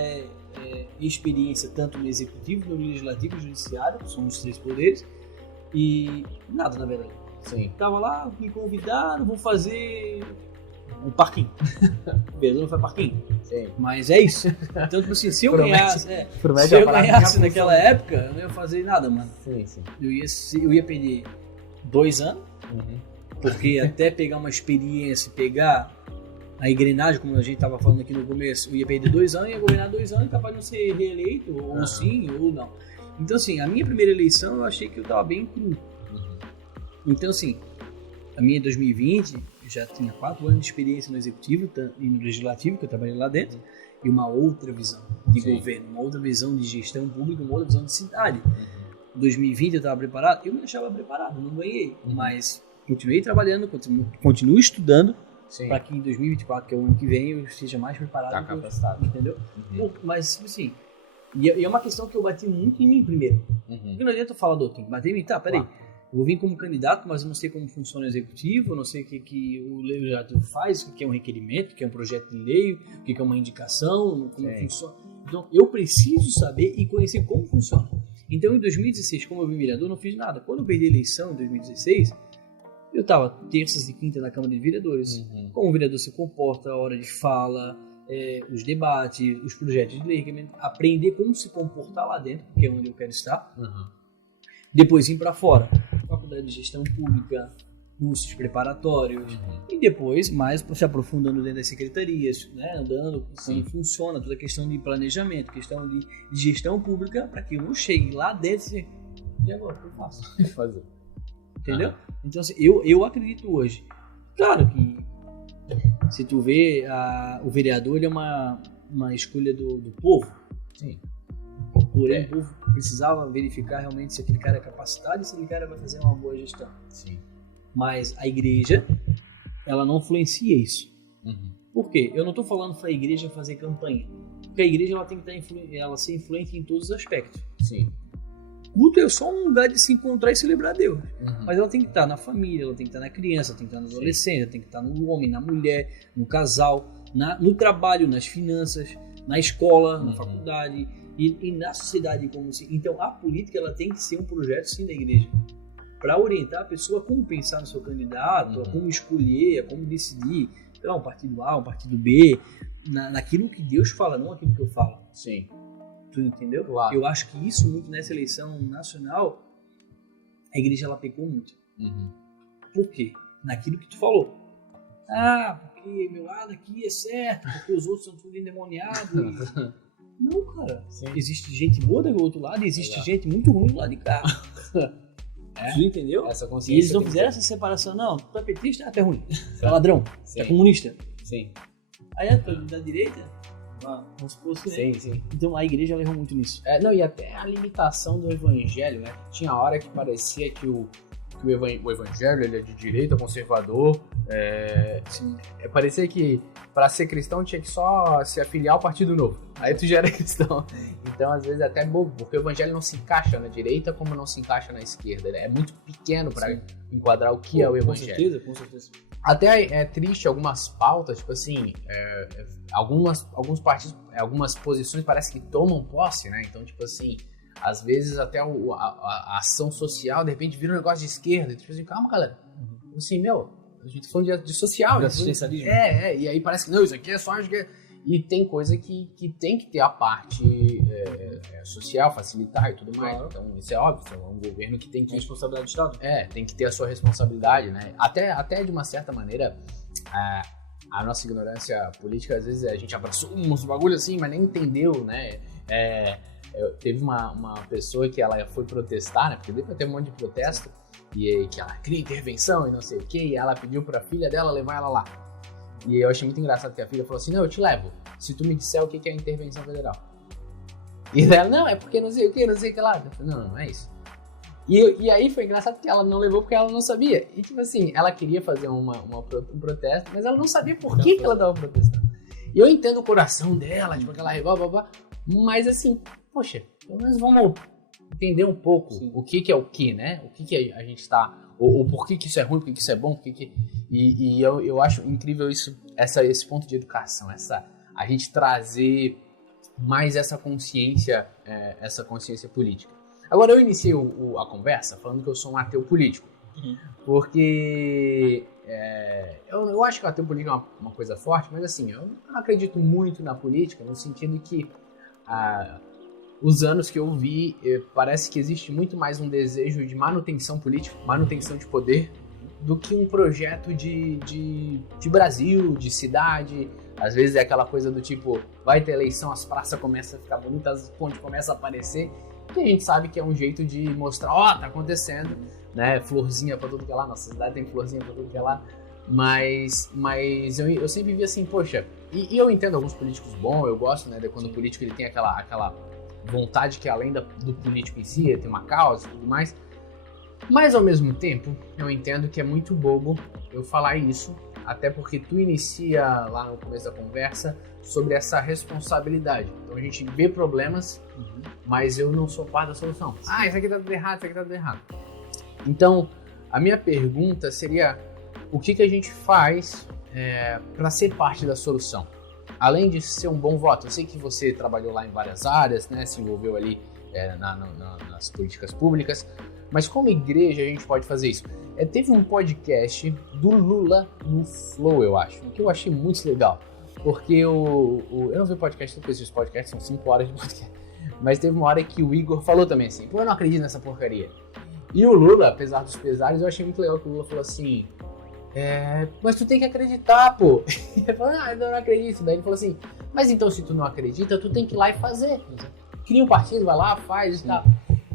experiência, tanto no executivo, no legislativo e no judiciário, que são os 3 poderes, e nada, na verdade. Sim. Tava lá, me convidaram, vou fazer um parquinho. Beleza, não foi parquinho? Sim. Mas é isso. Então, tipo assim, se eu ganhasse, Promete se a eu palavra ganhasse já naquela funciona. época, eu não ia fazer nada, mano. Sim. Eu ia perder 2 anos, porque até pegar uma experiência, pegar a engrenagem, como a gente estava falando aqui no começo, eu ia perder 2 anos, ia governar 2 anos e capaz de não ser reeleito, ou sim, ou não. Então, assim, a minha primeira eleição eu achei que eu estava bem cru. Então, assim, a minha em 2020, eu já tinha 4 anos de experiência no executivo e no legislativo, que eu trabalhei lá dentro, e uma outra visão de governo, uma outra visão de gestão pública, uma outra visão de cidade. Em 2020 eu estava preparado, eu me achava preparado, não ganhei, mas continuei trabalhando, continuo estudando, para que em 2024, que é o ano que vem, eu esteja mais preparado. Tá capacitado. Entendeu? Mas, tipo assim, e é uma questão que eu bati muito em mim primeiro. Porque não adianta eu falar, doutor, tem que bater em mim, tá, peraí. Eu vou vir como candidato, mas eu não sei como funciona o executivo, eu não sei o que o legislativo faz, o que é um requerimento, o que é um projeto de lei, o que é uma indicação, como funciona. Então, eu preciso saber e conhecer como funciona. Então, em 2016, como eu vim vereador, não fiz nada. Quando eu perdi a eleição em 2016, eu estava terças e quintas na Câmara de Vereadores. Como o vereador se comporta, a hora de fala, os debates, os projetos de lei, aprender como se comportar lá dentro, que é onde eu quero estar. Depois ir para fora, faculdade de gestão pública, cursos preparatórios, e depois mais se aprofundando dentro das secretarias, né, andando como funciona toda a questão de planejamento, questão de gestão pública, para que eu não chegue lá dentro e agora o que eu faço? Fazer. Entendeu? Então assim, eu acredito hoje, claro que se tu vê o vereador, ele é uma escolha do povo. Sim. Porém, o povo precisava verificar realmente se aquele cara é capacitado e se aquele cara vai fazer uma boa gestão. Sim. Mas a igreja, ela não influencia isso. Por quê? Eu não estou falando para a igreja fazer campanha. Porque a igreja ela tem que ela ser influente em todos os aspectos. Sim. Culto é só um lugar de se encontrar e celebrar Deus. Mas ela tem que estar na família, ela tem que estar na criança, ela tem que estar no adolescente, ela tem que estar no homem, na mulher, no casal, no trabalho, nas finanças, na escola, na faculdade e na sociedade como se. Então a política ela tem que ser um projeto sim da igreja para orientar a pessoa a como pensar no seu candidato, a como escolher, a como decidir, sei lá, um partido A, um partido B, naquilo que Deus fala, não aquilo que eu falo. Sim. Tu entendeu? Claro. Eu acho que isso muito nessa eleição nacional, a igreja ela pecou muito. Por quê? Naquilo que tu falou. Porque meu lado aqui é certo, porque os outros são tudo endemoniados. Não, cara. Sim. Existe gente boa do outro lado e existe gente muito ruim do lado de cá. Tu entendeu? Essa E consciência. eles não fizeram essa separação. Não, tu é petista, tu é ruim. Tu é ladrão, tu é comunista. Sim. Aí tu é da direita, vamos supor assim, né? Sim. Então a igreja ela errou muito nisso. Não, e até a limitação do evangelho, né? Tinha hora que parecia que o evangelho ele é de direita, conservador. Parecia que para ser cristão tinha que só se afiliar ao Partido Novo. Aí tu já era cristão. Então, às vezes, é até bobo, porque o evangelho não se encaixa na direita como não se encaixa na esquerda. Ele é muito pequeno para enquadrar o que é o evangelho. Com certeza. Até é triste algumas pautas, tipo assim, alguns partidos, algumas posições parece que tomam posse, né? Então, tipo assim, às vezes até a ação social, de repente, vira um negócio de esquerda. Tipo assim, calma, galera. Assim, a gente tá falando de social. De assistencialismo. E aí parece que, não, isso aqui é só... E tem coisa que tem que ter a parte social, facilitar e tudo mais. Claro. Então, isso é óbvio, é um governo que tem que... Responsabilidade do Estado. tem que ter a sua responsabilidade, né? Até de uma certa maneira, a nossa ignorância política, às vezes a gente abraçou uns bagulho assim, mas nem entendeu, né? Teve uma pessoa que ela foi protestar, né? Porque depois teve um monte de protesto, e que ela queria intervenção e não sei o quê, e ela pediu pra filha dela levar ela lá. E eu achei muito engraçado que a filha falou assim, não, eu te levo, se tu me disser o que é intervenção federal. E ela, não, é porque não sei o que lá. Eu falei, não é isso. E aí foi engraçado que ela não levou porque ela não sabia. E tipo assim, ela queria fazer um protesto, mas ela não sabia por que ela tava protestando. E eu entendo o coração dela, tipo aquela blá, mas assim, poxa, pelo menos vamos entender um pouco o que é o que, né? O que a gente tá... Ou por que isso é ruim, por que isso é bom, E eu acho incrível esse ponto de educação, a gente trazer mais essa consciência política. Agora, eu iniciei a conversa falando que eu sou um ateu político, porque eu acho que o ateu político é uma coisa forte, mas assim, eu não acredito muito na política, no sentido que os anos que eu vi, parece que existe muito mais um desejo de manutenção política, manutenção de poder, do que um projeto de Brasil, de cidade. Às vezes é aquela coisa do tipo, vai ter eleição, as praças começam a ficar bonitas, as pontes começam a aparecer, que a gente sabe que é um jeito de mostrar, tá acontecendo, né? Florzinha pra tudo que é lá, nossa cidade tem florzinha pra tudo que é lá. Mas eu sempre vi assim, poxa, e eu entendo alguns políticos bons, eu gosto, né, de quando o político ele tem aquela vontade que além do político em si, ele tem uma causa e tudo mais. Mas ao mesmo tempo, eu entendo que é muito bobo eu falar isso, até porque tu inicia lá no começo da conversa sobre essa responsabilidade. Então a gente vê problemas, mas eu não sou parte da solução. Isso aqui tá tudo errado, isso aqui tá tudo errado. Então, a minha pergunta seria, o que a gente faz para ser parte da solução? Além de ser um bom voto, eu sei que você trabalhou lá em várias áreas, né, se envolveu ali nas políticas públicas, mas como igreja a gente pode fazer isso? Teve um podcast do Lula no Flow, eu acho, que eu achei muito legal, Porque eu não vi o podcast, porque esses podcasts são 5 horas de podcast. Mas teve uma hora que o Igor falou também assim, pô, eu não acredito nessa porcaria. E o Lula, apesar dos pesares, eu achei muito legal que o Lula falou assim, mas tu tem que acreditar, pô. Ele falou, eu não acredito. Daí ele falou assim, mas então se tu não acredita, tu tem que ir lá e fazer. Cria um partido, vai lá, faz e tal.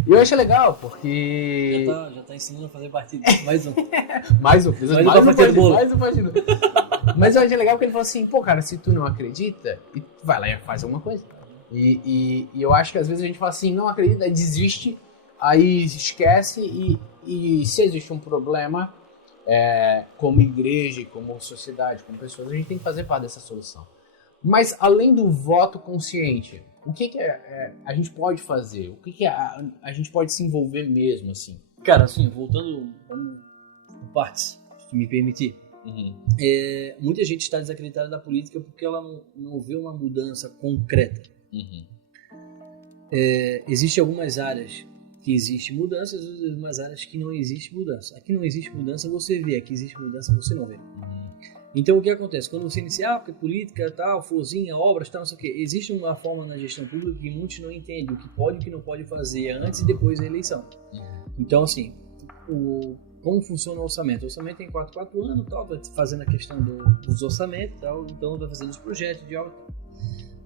E eu achei legal, porque... Já tá ensinando a fazer partido. Mais um. mais um partido. Mas eu achei legal porque ele falou assim, pô, cara, se tu não acredita, vai lá e faz alguma coisa. E eu acho que às vezes a gente fala assim, não acredita, aí desiste, aí esquece e se existe um problema, como igreja, como sociedade, como pessoas, a gente tem que fazer parte dessa solução. Mas além do voto consciente, o que a gente pode fazer? O que a gente pode se envolver mesmo, assim? Cara, assim, voltando por partes, se tu me permitir. Muita gente está desacreditada da política porque ela não vê uma mudança concreta. Existem algumas áreas que existe mudança, algumas áreas que não existe mudança. Aqui não existe mudança, você vê. Aqui existe mudança, você não vê. Então o que acontece? Quando você inicia, porque política, tal, florzinha, obras, tal, não sei o quê, existe uma forma na gestão pública que muitos não entendem o que pode e o que não pode fazer antes e depois da eleição. Então, assim, como funciona o orçamento? O orçamento tem 4 anos, tal, vai fazendo a questão dos orçamentos, tal, então vai fazendo os projetos de obra.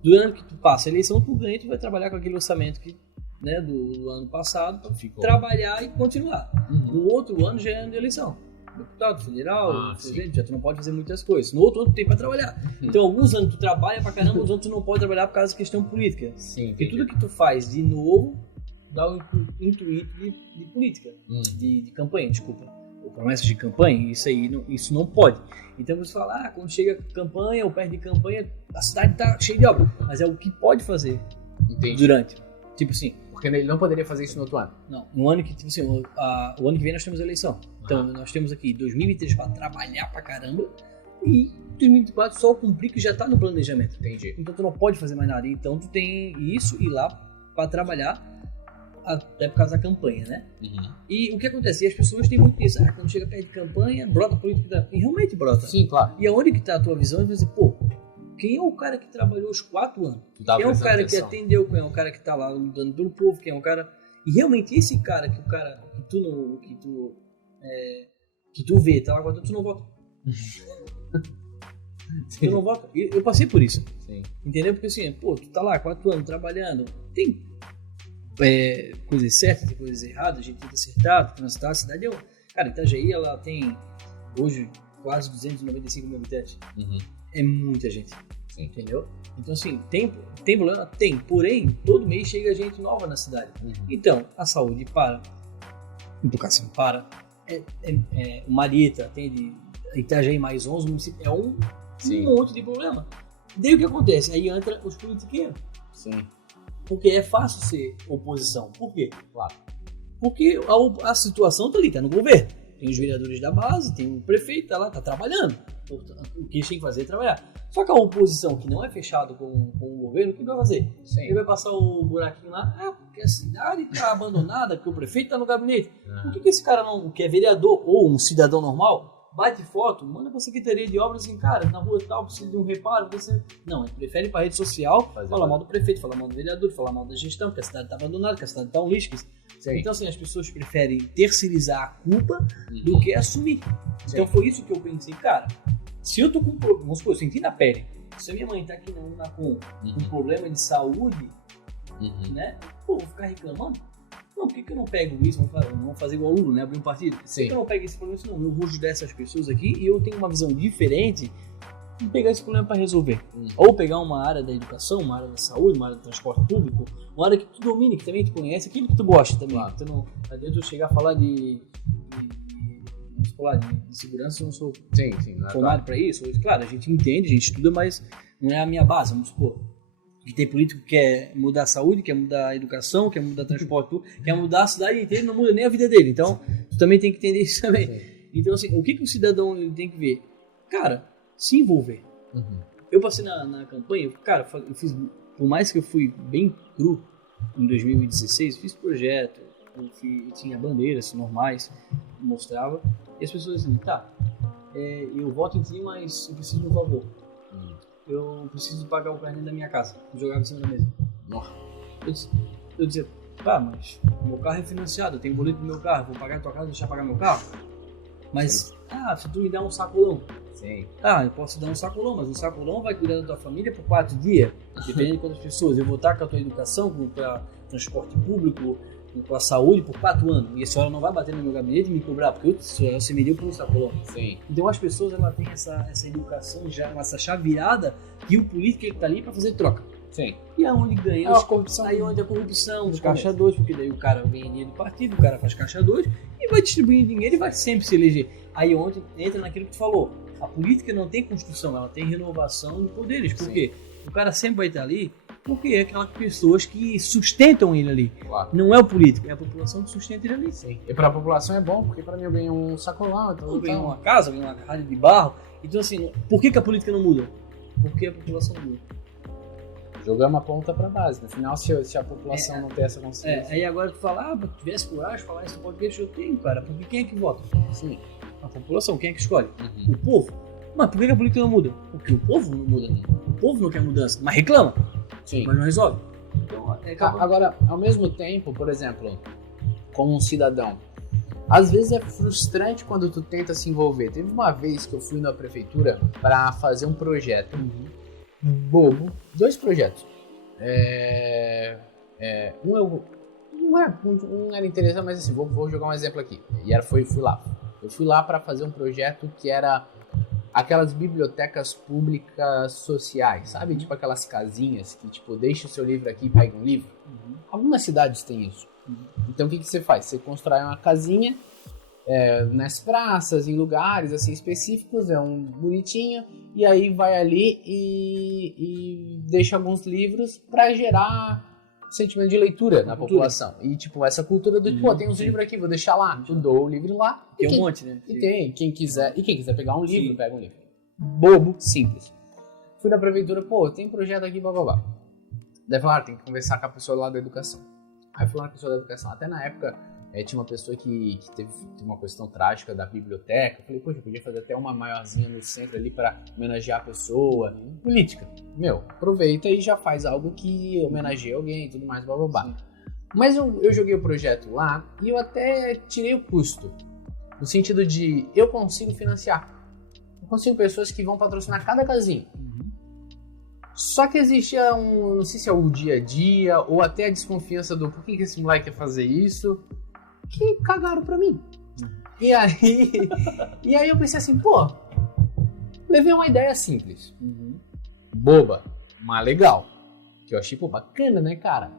Do ano que tu passa a eleição, tu ganha, tu vai trabalhar com aquele orçamento que, né, do ano passado, para trabalhar e continuar. No outro ano já é ano de eleição. Deputado federal, presidente, já tu não pode fazer muitas coisas. No outro ano tu tem para trabalhar. Então, alguns anos tu trabalha pra caramba, outros anos tu não pode trabalhar por causa da questão política. Porque tudo que tu faz de novo dá um intuito de política, de campanha, desculpa. Ou promessas de campanha, isso não pode. Então você fala, quando chega campanha ou perto de campanha, a cidade tá cheia de obra. Mas é o que pode fazer durante. Tipo assim. Porque ele não poderia fazer isso no outro ano. Não, no ano que, tipo assim, o ano que vem nós temos eleição. Então nós temos aqui 2023 para trabalhar pra caramba e 2024 só cumprir que já tá no planejamento. Entendi. Então tu não pode fazer mais nada. Então tu tem isso e ir lá para trabalhar até por causa da campanha, né? E o que acontece? E as pessoas têm muito isso. Quando chega perto de campanha, brota política. E realmente brota. Sim, claro. E aonde que tá a tua visão? E você dizer, pô, quem é o cara que trabalhou os 4 anos? Quem é o cara que atendeu? Quem é o cara que tá lá lutando pelo povo? Quem é o cara... E realmente esse cara que tu vê, tá lá guardando, tu não vota. Tu não vota. Eu passei por isso. Sim. Entendeu? Porque assim, pô, tu tá lá 4 anos trabalhando, tem coisas certas, tem coisas erradas, a gente tenta acertar, transitar. A cidade cara, Itajaí, ela tem hoje quase 295 mil habitantes. É muita gente. Sim. Entendeu? Então assim, tem problema? Tem. Porém, todo mês chega gente nova na cidade. Então, a saúde para, a educação para, o Marita atende Itajaí mais 11 municípios, um monte de problema. Daí o que acontece? Aí entra os politiqueiros. Sim. Porque é fácil ser oposição. Por quê? Claro. Porque a situação tá ali, tá no governo. Tem os vereadores da base, tem o prefeito, tá lá, tá trabalhando. Portanto, o que eles têm que fazer é trabalhar. Só que a oposição, que não é fechado com o governo, o que vai fazer? Sim. Ele vai passar o buraquinho lá, porque a cidade tá abandonada, porque o prefeito tá no gabinete. Por que esse cara não, que é vereador ou um cidadão normal, bate foto, manda pra Secretaria de Obras assim, cara, na rua tal, precisa de um reparo, Não, ele prefere ir pra rede social, falar mal do prefeito, falar mal do vereador, falar mal da gestão, que a cidade tá abandonada, que a cidade tá um lixo. Sim. Então, assim, as pessoas preferem terceirizar a culpa do que assumir. Sim. Então, foi isso que eu pensei, cara, se eu tô com um problema, vamos supor, eu senti na pele, se a minha mãe tá aqui com um problema de saúde, né, pô, vou ficar reclamando? Não, por que eu não pego isso? Vamos fazer igual o Lula, né? Abrir um partido. Por que eu não pego esse problema? Não, eu vou ajudar essas pessoas aqui e eu tenho uma visão diferente de pegar esse problema para resolver. Ou pegar uma área da educação, uma área da saúde, uma área do transporte público, uma área que tu domine, que também tu conhece, aquilo que tu gosta também. Claro. Tu não adianta eu chegar a falar de segurança, eu não sou formado para isso. Claro, a gente entende, a gente estuda, mas não é a minha base, vamos supor. Que tem político que quer mudar a saúde, quer mudar a educação, quer mudar o transporte, quer mudar a cidade inteira e não muda nem a vida dele. Então, tu também tem que entender isso também. Sim. Então, assim, o que o cidadão ele tem que ver? Cara, se envolver. Eu passei na campanha, cara, eu fiz, por mais que eu fui bem cru em 2016, fiz projeto, eu tinha bandeiras normais, mostrava, e as pessoas assim, eu voto em ti, mas eu preciso de um favor. eu preciso pagar o carnê da minha casa. Eu jogava em cima da mesa. Nossa. Eu dizia, pá, mas meu carro é financiado, eu tenho boleto do meu carro, vou pagar a tua casa e deixar pagar meu carro? Mas, se tu me der um sacolão, Sim. eu posso dar um sacolão, mas o sacolão vai cuidar da tua família por 4 dias, dependendo de quantas pessoas. Eu vou estar com a tua educação, com o transporte público, com a saúde por 4 anos. E a senhora não vai bater no meu gabinete e me cobrar, porque você me deu por um sacolão. Sim. Então as pessoas elas têm essa educação já, essa chaveada, que o político ele tá ali para fazer troca. Sim. E aonde ganha? É a corrupção. Aí onde a corrupção, os caixa 2, porque daí o cara ganha dinheiro do partido, o cara faz caixa 2 e vai distribuindo dinheiro e vai sempre se eleger. Aí onde entra naquilo que tu falou. A política não tem construção, ela tem renovação de poderes. Por quê? O cara sempre vai estar ali porque é aquelas pessoas que sustentam ele ali. Claro. Não é o político, é a população que sustenta ele ali. Sim. E pra população é bom, porque pra mim eu ganho um sacolão, então Eu ganho uma casa, eu ganho uma rádio de barro. Então assim, por que a política não muda? Porque a população muda. Jogamos a ponta pra base. No final, se a população não tem essa consciência. Aí agora tu fala, tivesse coragem de falar isso no podcast, eu tenho, cara. Porque quem é que vota? Sim. A população, quem é que escolhe? Uhum. O povo. Mas por que a política não muda? Porque o povo não muda. O povo não quer mudança, mas reclama, Sim. mas não resolve. Então, Agora, ao mesmo tempo, por exemplo, como um cidadão, às vezes é frustrante quando tu tenta se envolver. Teve uma vez que eu fui na prefeitura para fazer um projeto bobo, 2 projetos. Um era interessante, mas assim, vou jogar um exemplo aqui. Eu fui lá para fazer um projeto que era aquelas bibliotecas públicas sociais, sabe? Tipo aquelas casinhas que, tipo, deixa o seu livro aqui e pega um livro. Algumas cidades têm isso. Então o que você faz? Você constrói uma casinha nas praças, em lugares assim específicos, bonitinho, e aí vai ali e deixa alguns livros para gerar sentimento de leitura na população. E tipo, essa cultura do tipo, tem uns livros aqui, vou deixar lá. Tu dou o livro lá. Tem um monte, né? E tem, quem quiser pegar um livro, pega um livro. Bobo, simples. Fui na prefeitura, tem projeto aqui, blá. Daí falaram, tem que conversar com a pessoa lá da educação. Aí fui lá na pessoa da educação. Até na época, tinha uma pessoa que teve uma questão trágica da biblioteca. Eu falei, poxa, eu podia fazer até uma maiorzinha no centro ali para homenagear a pessoa. Política. Aproveita e já faz algo que homenageia alguém e tudo mais, blá. Mas eu joguei o projeto lá e eu até tirei o custo. No sentido de, eu consigo financiar. Eu consigo pessoas que vão patrocinar cada casinha. Só que existia não sei se é o dia a dia, ou até a desconfiança do por que esse moleque quer fazer isso, que cagaram pra mim. E aí eu pensei assim, levei uma ideia simples. Boba, mas legal. Que eu achei, bacana, né, cara?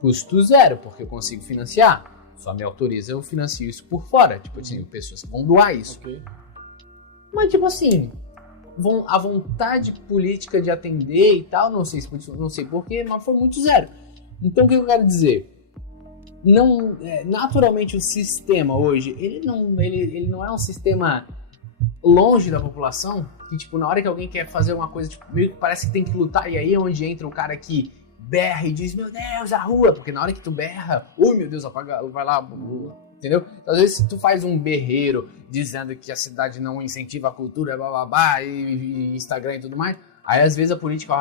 Custo 0, porque eu consigo financiar. Só me autoriza, eu financio isso por fora. Tipo assim, pessoas vão doar isso. Okay. Mas tipo assim, a vontade política de atender e tal, não sei porquê, mas foi muito 0. Então o que eu quero dizer? Naturalmente o sistema hoje, ele não é um sistema longe da população, que tipo, na hora que alguém quer fazer uma coisa, tipo, meio que parece que tem que lutar, e aí é onde entra o cara que berra e diz, meu Deus, a rua, porque na hora que tu berra, meu Deus, apaga, vai lá, entendeu? Às vezes se tu faz um berreiro dizendo que a cidade não incentiva a cultura, blá, e Instagram e tudo mais, aí às vezes a política,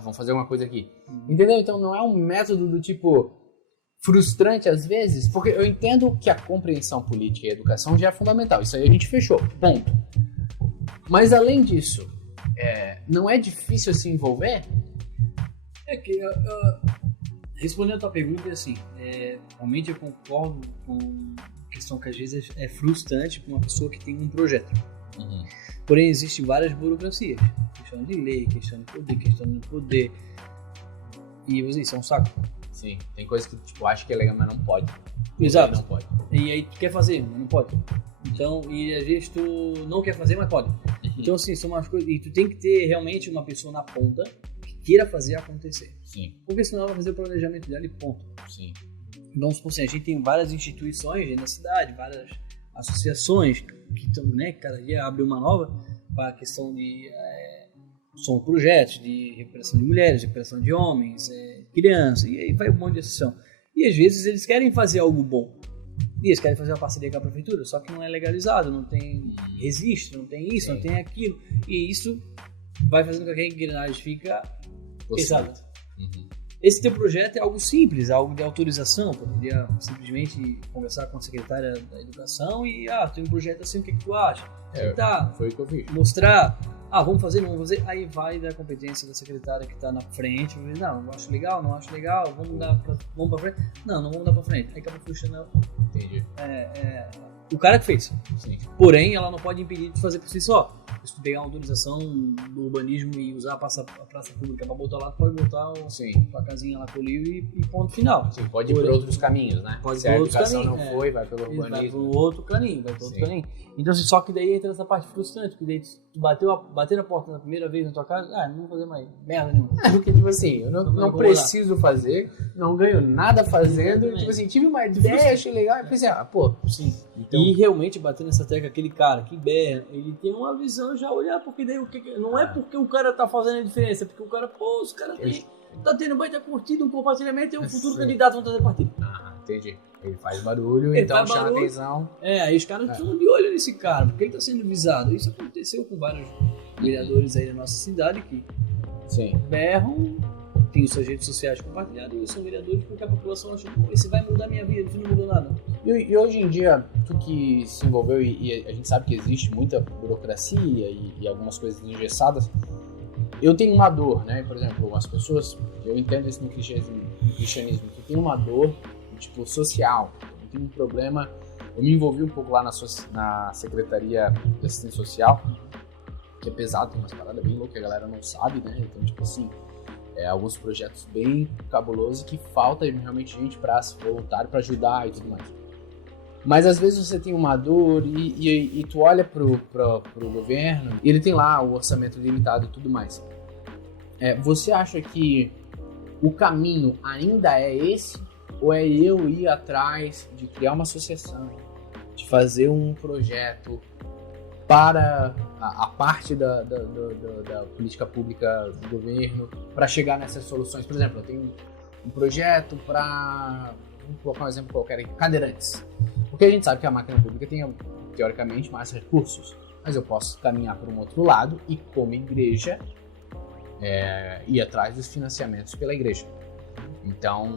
vamos fazer uma coisa aqui, entendeu? Então não é um método do tipo frustrante às vezes, porque eu entendo que a compreensão política e a educação já é fundamental, isso aí a gente fechou, ponto. Mas além disso, não é difícil se envolver? Respondendo a tua pergunta, assim, realmente eu concordo com a questão que às vezes é frustrante para uma pessoa que tem um projeto. Porém, existem várias burocracias, questão de lei, questão de poder, e isso é um saco. Sim, tem coisa que tipo, acho que é legal, mas não pode. Exato. Não pode. E aí tu quer fazer, mas não pode. Então, e às vezes tu não quer fazer, mas pode. Então, assim, são umas coisas, e tu tem que ter realmente uma pessoa na ponta que queira fazer acontecer. Sim. Porque senão ela vai fazer o planejamento dela e ponto. Sim. Então, a gente tem várias instituições na cidade, várias associações que estão, né, cada dia abre uma nova para a questão de são projetos de recuperação de mulheres, recuperação de homens, crianças, e aí vai um monte de associação. E às vezes eles querem fazer algo bom. E eles querem fazer uma parceria com a prefeitura, só que não é legalizado, não tem registro, não tem isso, não tem aquilo. E isso vai fazendo com que a engrenagem fica pesada. Uhum. Esse teu projeto é algo simples, algo de autorização. Poderia simplesmente conversar com a secretária da Educação e, tem um projeto assim, o que tu acha? Foi o que eu fiz. Mostrar, vamos fazer, não vamos fazer, aí vai da competência da secretária que está na frente, não acho legal, vamos pra frente, não vamos dar pra frente, aí acaba frustrando. Entendi. O cara que fez. Sim. Porém, ela não pode impedir de fazer por si só. Se tu pegar uma autorização do urbanismo e usar a praça pública para botar lá, tu pode botar a casinha lá com o livro e ponto final. Sim, pode ir por outros caminhos, né? Pode Se ir a por outros educação caminhos. não foi, vai pelo urbanismo. Vai por outro caminho, Então, assim, só que daí entra essa parte frustrante, porque daí tu bater na porta na primeira vez na tua casa, não vou fazer mais merda nenhuma. Porque, tipo assim, eu não preciso fazer, não ganho nada fazendo. Tipo assim, tive uma ideia, achei legal, e pensei, Sim. Então, e realmente bater nessa tecla, aquele cara que berra, ele tem uma visão já olhar, porque daí não é porque o cara tá fazendo a diferença, é porque o cara, os caras tá tendo baita curtida, um compartilhamento e um futuro candidato vão trazer partido. Entendi. Ele faz barulho, então chama atenção. Aí os caras estão de olho nesse cara, porque ele tá sendo visado. Isso aconteceu com vários vereadores aí da nossa cidade que berram, tem as suas redes sociais compartilhadas e são vereadores porque a população acha, esse vai mudar minha vida, isso não mudou nada. E hoje em dia, tu que se envolveu e a gente sabe que existe muita burocracia e algumas coisas engessadas, eu tenho uma dor, né? Por exemplo, as pessoas, eu entendo isso no cristianismo, que tem uma dor, tipo, social, eu tenho um problema, eu me envolvi um pouco lá na Secretaria de Assistência Social, que é pesado, tem umas paradas bem loucas que a galera não sabe, né? Então, tipo assim, alguns projetos bem cabulosos que falta realmente gente para se voluntário, para ajudar e tudo mais. Mas às vezes você tem uma dor e tu olha pro governo e ele tem lá o orçamento limitado e tudo mais. Você acha que o caminho ainda é esse? Ou é eu ir atrás de criar uma associação, de fazer um projeto para a parte da política pública do governo, para chegar nessas soluções? Por exemplo, eu tenho um projeto para, vamos colocar um exemplo qualquer aqui, cadeirantes. Porque a gente sabe que a máquina pública tem, teoricamente, mais recursos, mas eu posso caminhar por um outro lado e, como igreja, ir atrás dos financiamentos pela igreja. Então,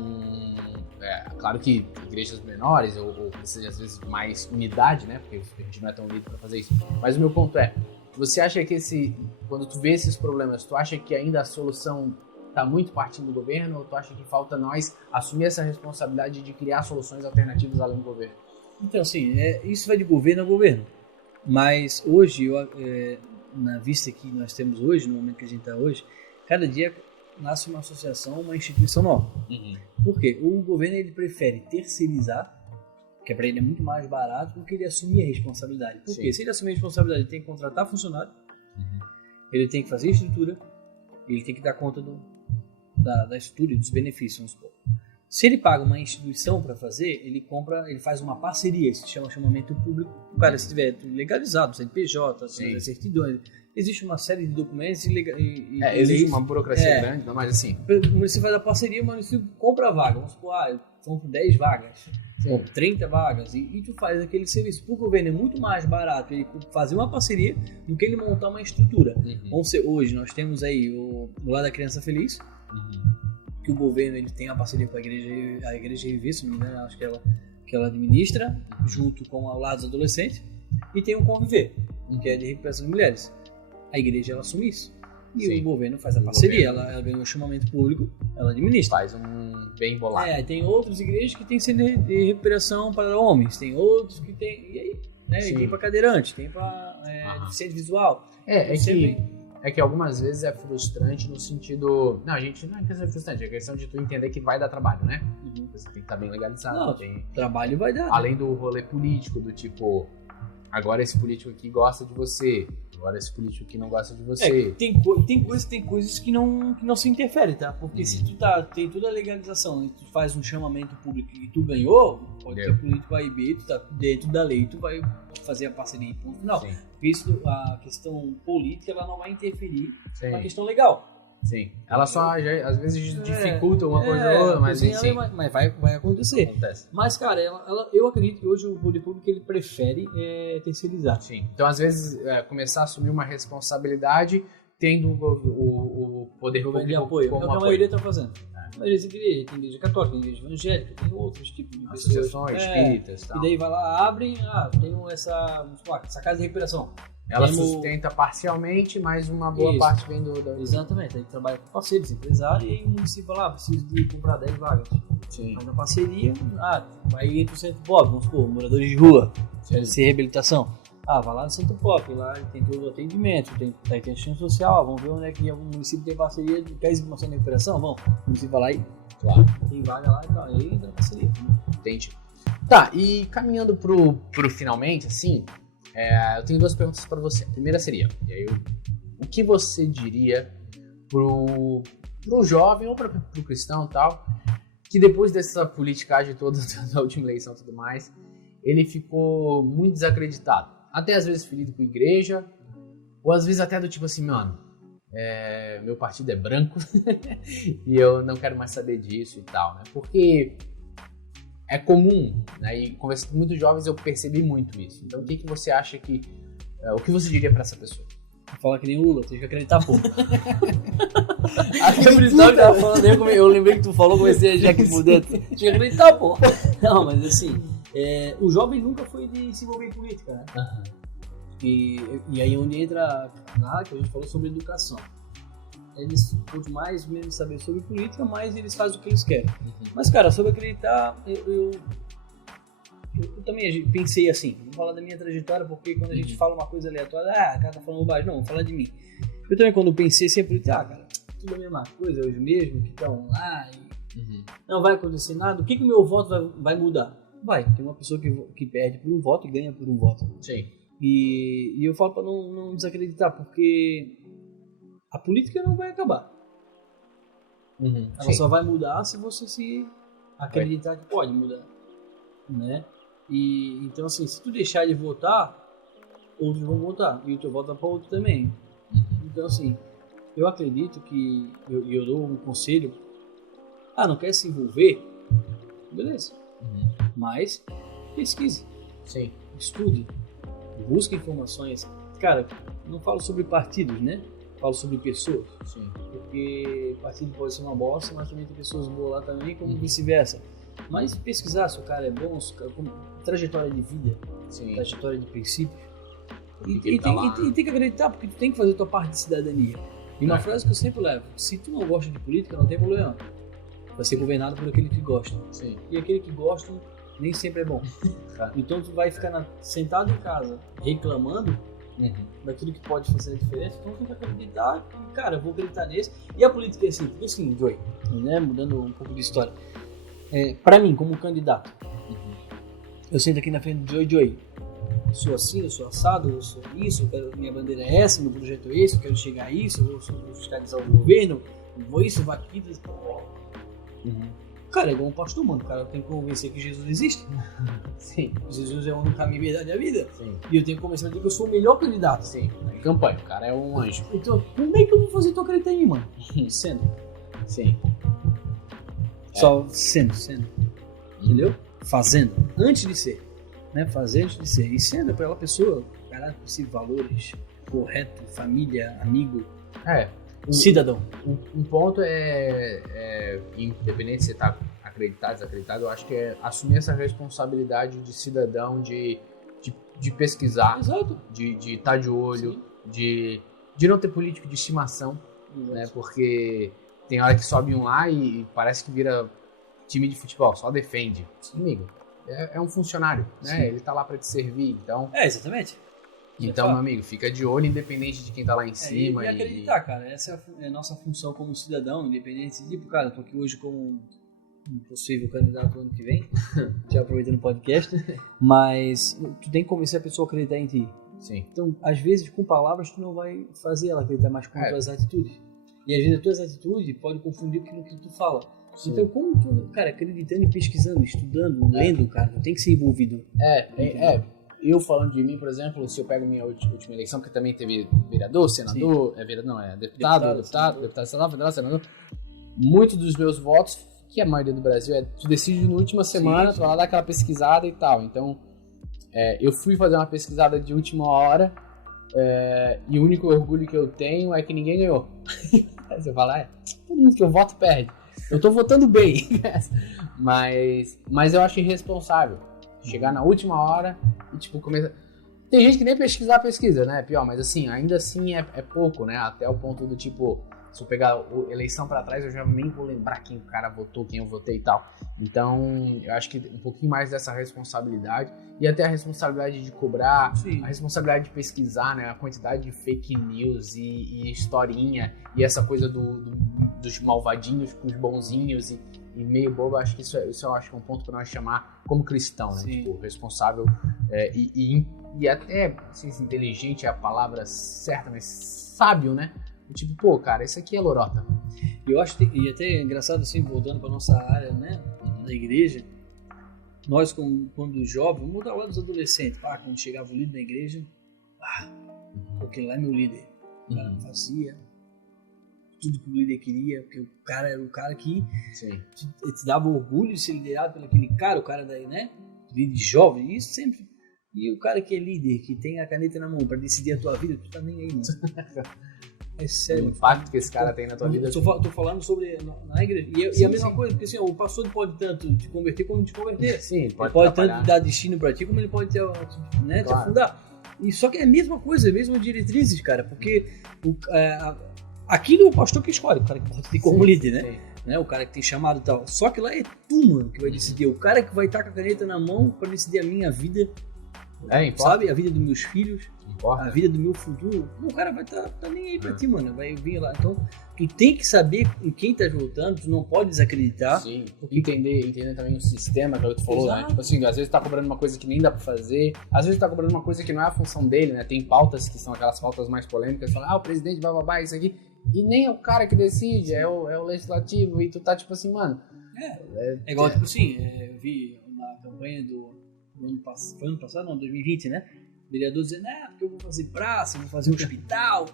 claro que igrejas menores ou precisa às vezes mais unidade, né? Porque a gente não é tão unido para fazer isso. Mas o meu ponto é, você acha que quando tu vê esses problemas, tu acha que ainda a solução está muito partindo do governo ou tu acha que falta nós assumir essa responsabilidade de criar soluções alternativas além do governo? Então, assim, isso vai de governo a governo. Mas hoje, na vista que nós temos hoje, no momento que a gente está hoje, cada dia nasce uma associação, uma instituição nova. Uhum. Por quê? O governo ele prefere terceirizar, que para ele é muito mais barato do que ele assumir a responsabilidade. Por quê? Se ele assumir a responsabilidade, ele tem que contratar funcionário, ele tem que fazer estrutura, ele tem que dar conta da estrutura e dos benefícios, vamos supor. Se ele paga uma instituição para fazer, ele faz uma parceria, isso se chama chamamento público. O cara, se estiver legalizado, CNPJ, certidões, existe uma série de documentos existe uma burocracia grande, não, mas assim... O município faz a parceria, o município compra a vaga, vamos supor, são 10 vagas, ou 30 vagas, e tu faz aquele serviço. Para o governo é muito mais barato ele fazer uma parceria do que ele montar uma estrutura. Vamos ser, hoje nós temos aí o Lar da Criança Feliz, que o governo ele tem uma parceria com a igreja RV, se não me engano, acho que ela administra, junto com o Lar dos Adolescentes, e tem o Conviver, que é de recuperação de mulheres. A igreja ela assume isso. E o governo faz a parceria, ela ganhou o chamamento público, ela administra. Faz um bem bolado. Tem outras igrejas que tem centro de recuperação para homens, tem outros que tem. E aí? E tem para cadeirante, tem para deficiente visual. É que algumas vezes é frustrante no sentido... Não, gente, não é questão de frustrante, é questão de tu entender que vai dar trabalho, né? Você tem que estar bem legalizado. Não, trabalho vai dar. Além do rolê político, do tipo... Agora esse político aqui gosta de você, agora esse político aqui não gosta de você. Tem coisas que não se interferem, tá? Porque se tu tem toda a legalização e tu faz um chamamento público e tu ganhou, pode ter político A e B, tu tá dentro da lei, tu vai fazer a parceria em ponto final. Porque isso, a questão política, ela não vai interferir na questão legal. Sim. Ela só, às vezes, dificulta uma coisa ou outra, mas sim. Mas vai acontecer. Acontece. Mas, cara, eu acredito que hoje o poder público ele prefere terceirizar. Sim. Então, às vezes, começar a assumir uma responsabilidade tendo o poder governo de público apoio. É o como que a apoio. maioria está fazendo. A maioria das igrejas, tem igreja católica, tem igreja evangélica, tem outros tipos de pessoas. Associações, espíritas e tal. E daí vai lá, abrem, tenho essa casa de recuperação. Ela Temos- sustenta parcialmente, mas uma boa Isso. parte vem do... Exatamente, aí trabalha com parceiros, empresários, e aí o município vai lá, preciso de comprar 10 vagas. Sim. Faz a parceria, vai entre o centro pop, vamos supor, moradores de rua, querem ser reabilitação. Vai lá no centro pop, lá tem todo o atendimento, tem assistência social, vamos ver onde é que o município tem parceria, quer expansão de recuperação, vamos, o município vai lá e Claro. tem vaga lá e tal, aí entra na parceria. Entendi. Tá, e caminhando pro finalmente, assim, eu tenho 2 perguntas pra você. A primeira seria, e aí, o que você diria pro jovem ou pro cristão e tal, que depois dessa politicagem toda da última eleição e tudo mais, ele ficou muito desacreditado. Até às vezes ferido com a igreja, ou às vezes até do tipo assim, mano, meu partido é branco e eu não quero mais saber disso e tal, né? Porque é comum, né? E conversando com muitos jovens eu percebi muito isso. Então o que você acha que... o que você diria pra essa pessoa? Fala que nem o Lula, tem que acreditar, pô. Acredita. Eu lembrei que tu falou, comecei a já aqui por dentro. Tinha que acreditar, pô. Não, mas assim, o jovem nunca foi de se envolver em política, né? Aham. E aí onde entra na que a gente falou sobre educação. Eles, quanto mais mesmo saber sobre política, mais eles fazem o que eles querem. Mas, cara, sobre acreditar, eu também pensei assim, vou falar da minha trajetória, porque quando a gente fala uma coisa aleatória, o cara tá falando bobagem, não, vou falar de mim. Eu também, quando pensei, sempre, cara, tudo a mesma coisa, hoje mesmo, que estão lá, e não vai acontecer nada, o que o meu voto vai mudar? Vai, tem uma pessoa que perde por um voto e ganha por um voto. Sim. E eu falo para não desacreditar, porque a política não vai acabar. Ela Sim. só vai mudar se você se acreditar que pode mudar, né? E então assim, se tu deixar de votar, outros vão votar e o teu voto vai para outro também. Então assim, eu acredito que eu dou um conselho. Não quer se envolver? Beleza. Mas pesquise, Sim. estude, busque informações. Cara, não falo sobre partidos, né? Falo sobre pessoas. Sim. Porque partido pode ser uma bosta, mas também tem pessoas boas lá também, como vice-versa. Mas pesquisar se o cara é bom, se o cara, trajetória de vida, Sim. trajetória de princípios. E ele tá lá. tem que acreditar, porque tu tem que fazer a tua parte de cidadania. E uma frase que eu sempre levo: se tu não gosta de política, não tem problema. Vai ser governado por aquele que gosta. Sim. E aquele que gosta nem sempre é bom. Então tu vai ficar sentado em casa reclamando daquilo que pode fazer a diferença. Então tu tem que acreditar, cara, eu vou acreditar nesse. E a política é assim, porque assim, Joey, né, mudando um pouco de história, pra mim, como candidato, eu sento aqui na frente do Joey, sou assim, eu sou assado, eu sou isso, minha bandeira é essa, meu projeto é esse, eu quero chegar a isso, eu vou fiscalizar o governo, eu vou isso, vou aquilo. Cara, é igual um pastor, mano. O cara tem que convencer que Jesus existe. Sim. Jesus é o único caminho, verdade e a vida. Sim. E eu tenho que convencer que eu sou o melhor candidato. Sim. Em campanha, o cara é um anjo. Então, como é que eu vou fazer tu acreditar em mim, mano? Sendo. Sim. Só sendo. Entendeu? Fazendo. Antes de ser. Né? Fazer antes de ser. E sendo pra aquela pessoa, caráter, princípio, valores, correto, família, amigo, cidadão. Um ponto independente se você tá acreditado, desacreditado, eu acho que é assumir essa responsabilidade de cidadão, de pesquisar, Exato. de estar de olho, de não ter político de estimação, né? Porque tem hora que sobe um lá e parece que vira time de futebol, só defende. Amigo, é um funcionário, né? Sim. Ele tá lá para te servir, então... Exatamente. Então, meu amigo, fica de olho, independente de quem tá lá em cima. E acreditar, cara. Essa é a nossa função como cidadão, independente de, tipo, cara, eu tô aqui hoje como um possível candidato ano que vem, já aproveitando o podcast, mas tu tem que convencer a pessoa a acreditar em ti. Sim. Então, às vezes, com palavras, tu não vai fazer ela acreditar mais com as tuas atitudes. E às vezes as tuas atitudes podem confundir com o que tu fala. Sim. Então, como tu, cara, acreditando e pesquisando, estudando, lendo, cara, tu tem que ser envolvido. Eu falando de mim, por exemplo, se eu pego minha última eleição, que também teve vereador, senador, deputado estadual, federal, senador, muitos dos meus votos, que a maioria do Brasil tu decide na última semana, tu vai lá dar aquela pesquisada e tal. Então, eu fui fazer uma pesquisada de última hora E o único orgulho que eu tenho é que ninguém ganhou. Aí você fala, todo mundo que eu voto perde. Eu tô votando bem. mas eu acho irresponsável chegar na última hora e tipo começar. Tem gente que nem pesquisa, né? Pior, mas assim, ainda assim é pouco, né? Até o ponto do tipo, se eu pegar a eleição pra trás, eu já nem vou lembrar quem o cara votou, quem eu votei e tal. Então, eu acho que um pouquinho mais dessa responsabilidade e até a responsabilidade de cobrar, Sim. a responsabilidade de pesquisar, né? A quantidade de fake news e historinha e essa coisa dos malvadinhos com os bonzinhos e meio bobo. Acho que isso eu acho que é um ponto pra nós chamar como cristão, né? Sim. Tipo, responsável e até, não sei se inteligente é a palavra certa, mas sábio, né? Tipo, pô, cara, isso aqui é lorota. Eu acho e até é engraçado assim, voltando para nossa área, né, da igreja, nós quando jovens, vamos mudar lá dos adolescentes, quando chegava o líder da igreja, porque lá é meu líder, o cara não fazia tudo que o líder queria, porque o cara era o cara que te dava orgulho de ser liderado por aquele cara, o cara daí, né, líder jovem, isso sempre. E o cara que é líder, que tem a caneta na mão para decidir a tua vida, tu tá nem aí, mano. É sério. O impacto que esse cara tem na tua vida. Tô falando sobre na igreja. E a mesma coisa, porque assim, o pastor pode tanto te converter como te converter. Sim, ele pode tanto dar destino pra ti, como ele pode te afundar. E só que é a mesma coisa, a mesma diretrizes, cara, porque aquilo é o pastor que escolhe, o cara que pode ter como líder, né? Né? O cara que tem chamado e tal. Só que lá é tu, mano, que vai decidir. O cara que vai estar com a caneta na mão pra decidir a minha vida. Sabe? A vida dos meus filhos, a vida do meu futuro. O cara vai tá nem aí pra ti, mano. Vai vir lá. Então, tu tem que saber em quem tá votando, tu não pode desacreditar. Sim, entender também o sistema, que é o que tu falou, né? Tipo assim, às vezes tá cobrando uma coisa que nem dá pra fazer, às vezes tá cobrando uma coisa que não é a função dele, né? Tem pautas que são aquelas pautas mais polêmicas, falam, o presidente vai babar isso aqui, e nem é o cara que decide, é o legislativo, e tu tá tipo assim, mano. É igual, tipo assim, eu vi na campanha do ano passado, não, 2020, né? O vereador dizendo, porque eu vou fazer praça, vou fazer um hospital.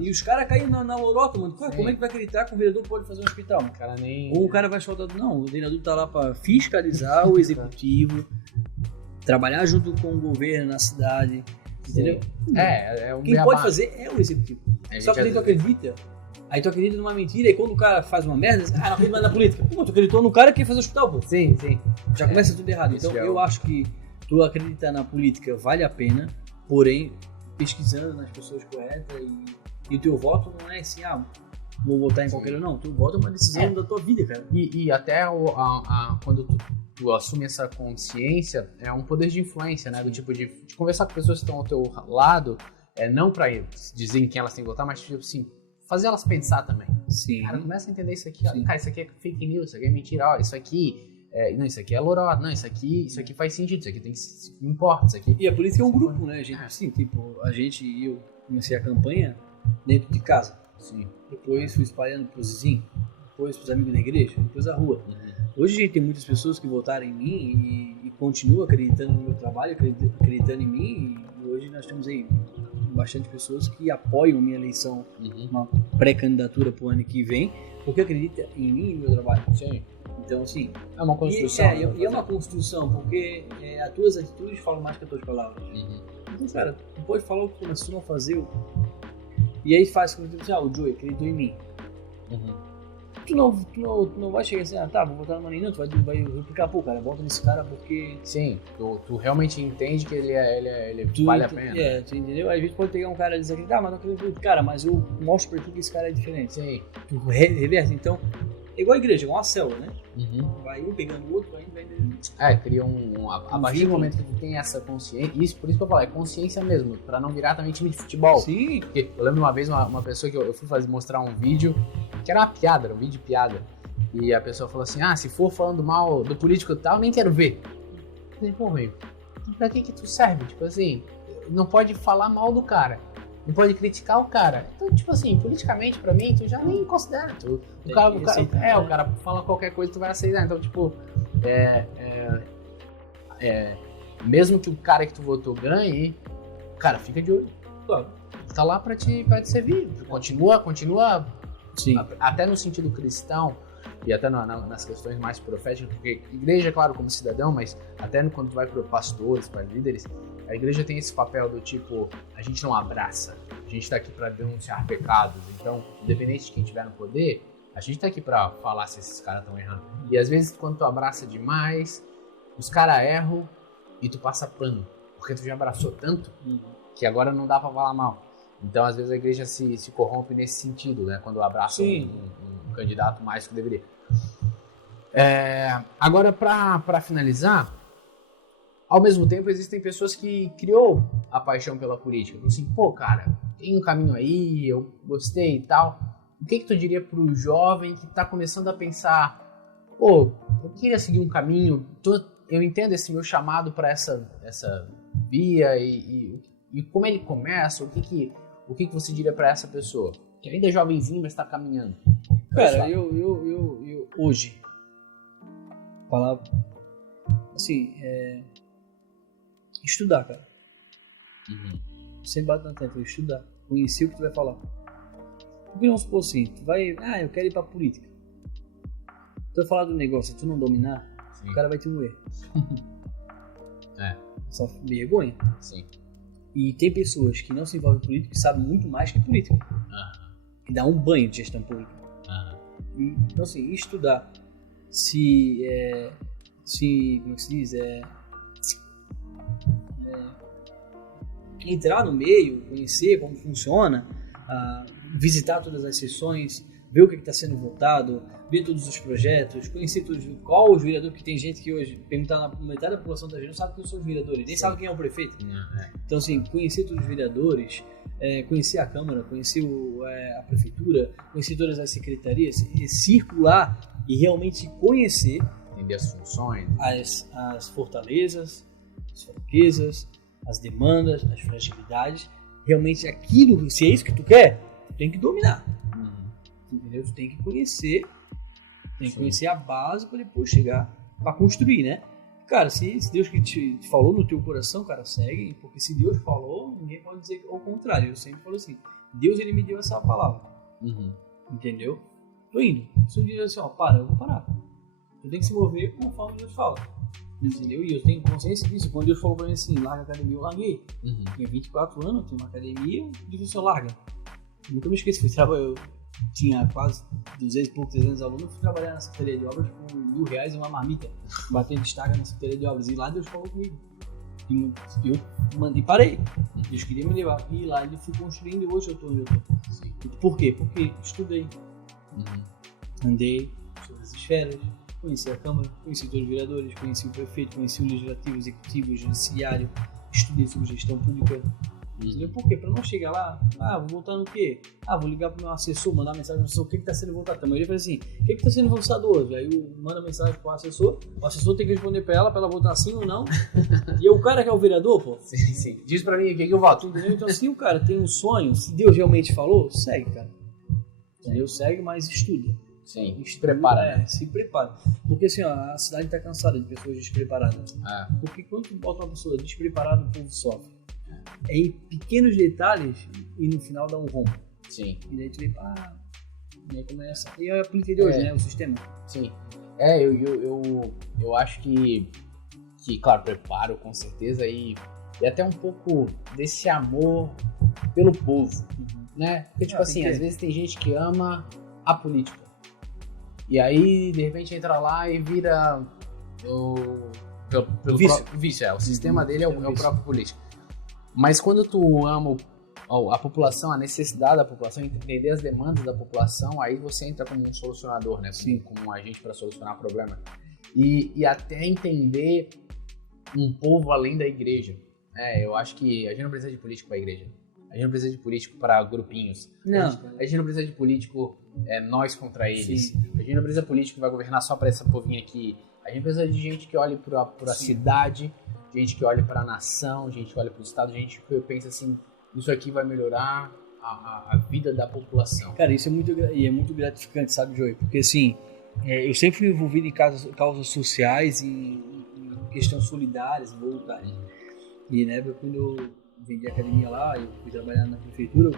E os caras caíram na lorota, mano. Como é que vai acreditar que o vereador pode fazer um hospital? O cara nem... Ou o cara vai soltar... Não, o vereador tá lá pra fiscalizar o executivo, trabalhar junto com o governo na cidade, entendeu? Quem pode fazer é o executivo. Só que aí tu acredita... Aí tu acredita numa mentira, e quando o cara faz uma merda, não acredita mais na política. Pô, tu acreditou no cara que ia fazer o hospital, pô. Sim. Já começa tudo errado. Então eu acho que tu acreditar na política vale a pena, porém, pesquisando nas pessoas corretas e o teu voto não é assim, vou votar em qualquer um, não. Tu vota uma decisão da tua vida, cara. E até quando tu assume essa consciência, é um poder de influência, né? Do tipo de conversar com pessoas que estão ao teu lado, não pra dizer em quem elas têm que votar, mas tipo assim, fazer elas pensar também. Sim. Cara, começa a entender isso aqui. Cara, isso aqui é fake news, isso aqui é mentira. Isso aqui... não, isso aqui é lorota. Não, isso aqui faz sentido. Isso aqui importa. Isso aqui... E a política é um grupo, né? A gente e eu comecei a campanha dentro de casa. Sim. Depois fui espalhando pros vizinhos. Depois pros amigos da igreja. Depois a rua. Hoje a gente tem muitas pessoas que votaram em mim e continuam acreditando no meu trabalho, acreditando em mim. E hoje nós temos aí bastante pessoas que apoiam a minha eleição, uma pré-candidatura pro ano que vem, porque acreditam em mim e no meu trabalho. Sim. Então, assim... É uma construção. E é uma construção, porque as tuas atitudes falam mais que as tuas palavras. Então, cara, tu pode falar o que tu, mas se tu não fazer... E aí faz como tu diz, o Joey acreditou em mim. Tu não vai chegar assim, vou votar no Maninho, não, tu vai replicar, cara, volta nesse cara porque... Sim, tu realmente entende que ele vale a pena. Tu entendeu? Aí a gente pode pegar um cara e dizer, mas não acredito, cara, mas eu mostro pra ti que esse cara é diferente. Sim. Tu reverte, então, é igual a igreja, é igual uma célula, né? Vai um pegando o outro, vai... cria a partir do momento que tu tem essa consciência, por isso que eu falo, é consciência mesmo, pra não virar também time de futebol. Sim. Porque eu lembro uma vez uma pessoa que eu fui mostrar um vídeo, que era uma piada, era um vídeo de piada, e a pessoa falou assim, se for falando mal do político e tal, nem quero ver. Eu falei, pô, velho, pra que tu serve? Tipo assim, não pode falar mal do cara. Não pode criticar o cara. Então, tipo assim, politicamente, pra mim, tu já nem considera. O cara fala qualquer coisa, tu vai aceitar. Então, tipo, mesmo que o cara que tu votou ganhe, cara, fica de olho. Claro. Tá lá pra te servir. Continua. Sim. Até no sentido cristão, e até nas questões mais proféticas, porque igreja, claro, como cidadão, mas até quando tu vai para pastores, para líderes, A igreja tem esse papel do tipo, a gente não abraça, a gente tá aqui para denunciar pecados, então, independente de quem estiver no poder, a gente tá aqui para falar se esses caras estão errando. E às vezes, quando tu abraça demais, os caras erram e tu passa pano, porque tu já abraçou tanto que agora não dá para falar mal. Então, às vezes, a igreja se corrompe nesse sentido, né? Quando abraça um candidato mais que deveria. Agora, para finalizar, ao mesmo tempo, existem pessoas que criou a paixão pela política. Assim, pô, cara, tem um caminho aí, eu gostei e tal. O que tu diria pro jovem que tá começando a pensar, pô, eu queria seguir um caminho, eu entendo esse meu chamado para essa via e como ele começa, o que você diria para essa pessoa? Que ainda é jovenzinho, mas tá caminhando. Cara, eu hoje, falar assim, estudar, cara. Sempre bato na tecla, estudar. Conhecer o que tu vai falar. Porque vamos supor assim, tu vai, eu quero ir pra política. Tu vai falar do negócio, se tu não dominar, o cara vai te moer. Só vergonha. Sim. E tem pessoas que não se envolvem em política e sabem muito mais que política. Que dá um banho de gestão pública. Então assim, estudar. Como é que se diz? Entrar no meio, conhecer como funciona, visitar todas as sessões, ver o que está sendo votado, ver todos os projetos, conhecer todos, qual os vereadores, que tem gente que hoje, perguntar na metade da população da gente, não sabe quem são os vereadores, nem sabe quem é o prefeito. Então assim, conhecer todos os vereadores, conhecer a Câmara, conhecer a Prefeitura, conhecer todas as secretarias, circular e realmente conhecer, entender as funções, as fortalezas, as fraquezas, as demandas, as fragilidades, realmente aquilo, se é isso que tu quer, tu tem que dominar. Entendeu? Tu tem que conhecer, conhecer a base para depois chegar, para construir, né? Cara, se Deus que te falou no teu coração, cara, segue, porque se Deus falou, ninguém pode dizer ao contrário. Eu sempre falo assim, Deus, ele me deu essa palavra. Entendeu? Tô indo. Se eu dizer assim, eu vou parar. Tu tem que se mover conforme Deus fala. Entendeu? E eu tenho consciência disso. Quando Deus falou pra mim assim, larga a academia, eu larguei. Tinha 24 anos, eu tinha uma academia, eu disse assim, larga. Nunca me esqueci, eu tinha quase 200 e poucos, 300 alunos, eu fui trabalhar na Secretaria de Obras com R$1.000 e uma marmita, batendo estaca na Secretaria de Obras. E lá Deus falou comigo. E eu mandei, parei. Deus queria me levar. E lá ele fui construindo e hoje eu tô onde eu tô. Por quê? Porque estudei. Andei sobre as esferas, conheci a Câmara, conheci todos os vereadores, conheci o prefeito, conheci o legislativo, o executivo, o judiciário, estudei sobre gestão pública. Entendeu? Por quê? Pra não chegar lá, vou voltar no quê? Vou ligar pro meu assessor, mandar mensagem pro assessor, o que tá sendo votado? A maioria fala assim, o que tá sendo votado hoje? Aí eu mando mensagem pro assessor, o assessor tem que responder pra ela votar sim ou não. E o cara que é o vereador, pô. Sim. Diz pra mim o que eu voto. Entendeu? Então se o cara tem um sonho, se Deus realmente falou, segue, cara. Entendeu? Segue, mas estuda. Sim, se prepara. Se prepara. Porque assim, a cidade tá cansada de pessoas despreparadas. Porque quando tu bota uma pessoa despreparada, o povo sofre. É em pequenos detalhes e no final dá um rombo. Sim. E daí tu vê, e aí começa. E é a política de hoje, né? O sistema. Sim. Eu acho que, claro, preparo com certeza e até um pouco desse amor pelo povo, né? Porque, tipo assim, às vezes tem gente que ama a política. E aí, de repente, entra lá e vira pelo vício. Próprio vício. O sistema dele é o próprio político. Mas quando tu ama a população, a necessidade da população, entender as demandas da população, aí você entra como um solucionador, né? Como um agente para solucionar problemas. E até entender um povo além da igreja. Eu acho que a gente não precisa de político para a igreja. A gente não precisa de político para grupinhos. Não. A gente não precisa de político nós contra eles. Sim. A gente não precisa de político que vai governar só para essa povinha aqui. A gente precisa de gente que olhe para a cidade, gente que olhe para a nação, gente que olhe para o estado, gente que pensa assim, isso aqui vai melhorar a vida da população. Cara, isso é muito gratificante, sabe, Joey? Porque assim, eu sempre fui envolvido em causas sociais e em questões solidárias, voluntárias. E na época, quando eu vendi a academia lá, eu fui trabalhar na prefeitura,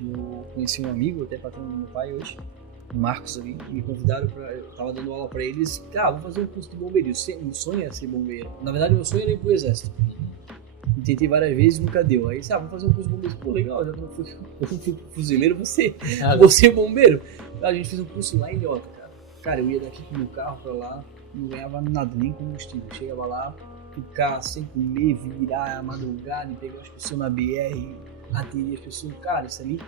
eu conheci um amigo, até patrão do meu pai hoje, o Marcos ali, me convidaram eu tava dando aula pra eles, vou fazer um curso de bombeiro, o sonho é ser bombeiro. Na verdade, meu sonho era ir pro exército. tentei várias vezes, nunca deu. Aí, vamos fazer um curso de bombeiro. Pô, legal, já que eu fui fuzileiro, você é bombeiro. A gente fez um curso lá em Ilhota, cara. Cara, eu ia daqui com o meu carro pra lá, não ganhava nada, nem combustível. Chegava lá, ficar sem comer, virar a madrugada e pegar as pessoas na BR, atender as pessoas. Cara, isso ali,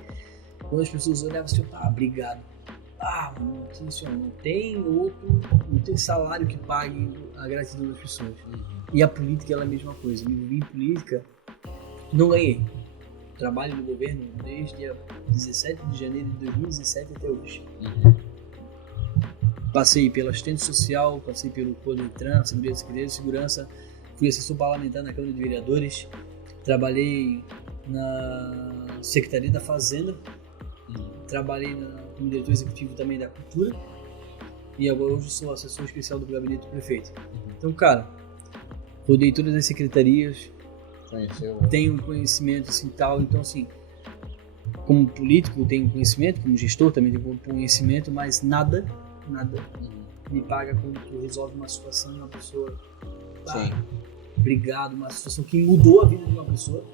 quando as pessoas olhavam, assim, obrigado. Não tem salário que pague a gratidão das pessoas. E a política é a mesma coisa. Me envolvi em política, não ganhei. Trabalho no governo desde dia 17 de janeiro de 2017 até hoje. Passei pela assistente social, passei pelo Codetran, Segurança, fui assessor parlamentar na Câmara de Vereadores, trabalhei na Secretaria da Fazenda, trabalhei como diretor executivo também da Cultura e agora hoje sou assessor especial do gabinete do prefeito. Então, cara, rodei todas as secretarias, tenho conhecimento assim tal, então assim, como político eu tenho conhecimento, como gestor também tenho conhecimento, mas nada me paga quando tu resolve uma situação de uma pessoa. Obrigado, uma situação que mudou a vida de uma pessoa,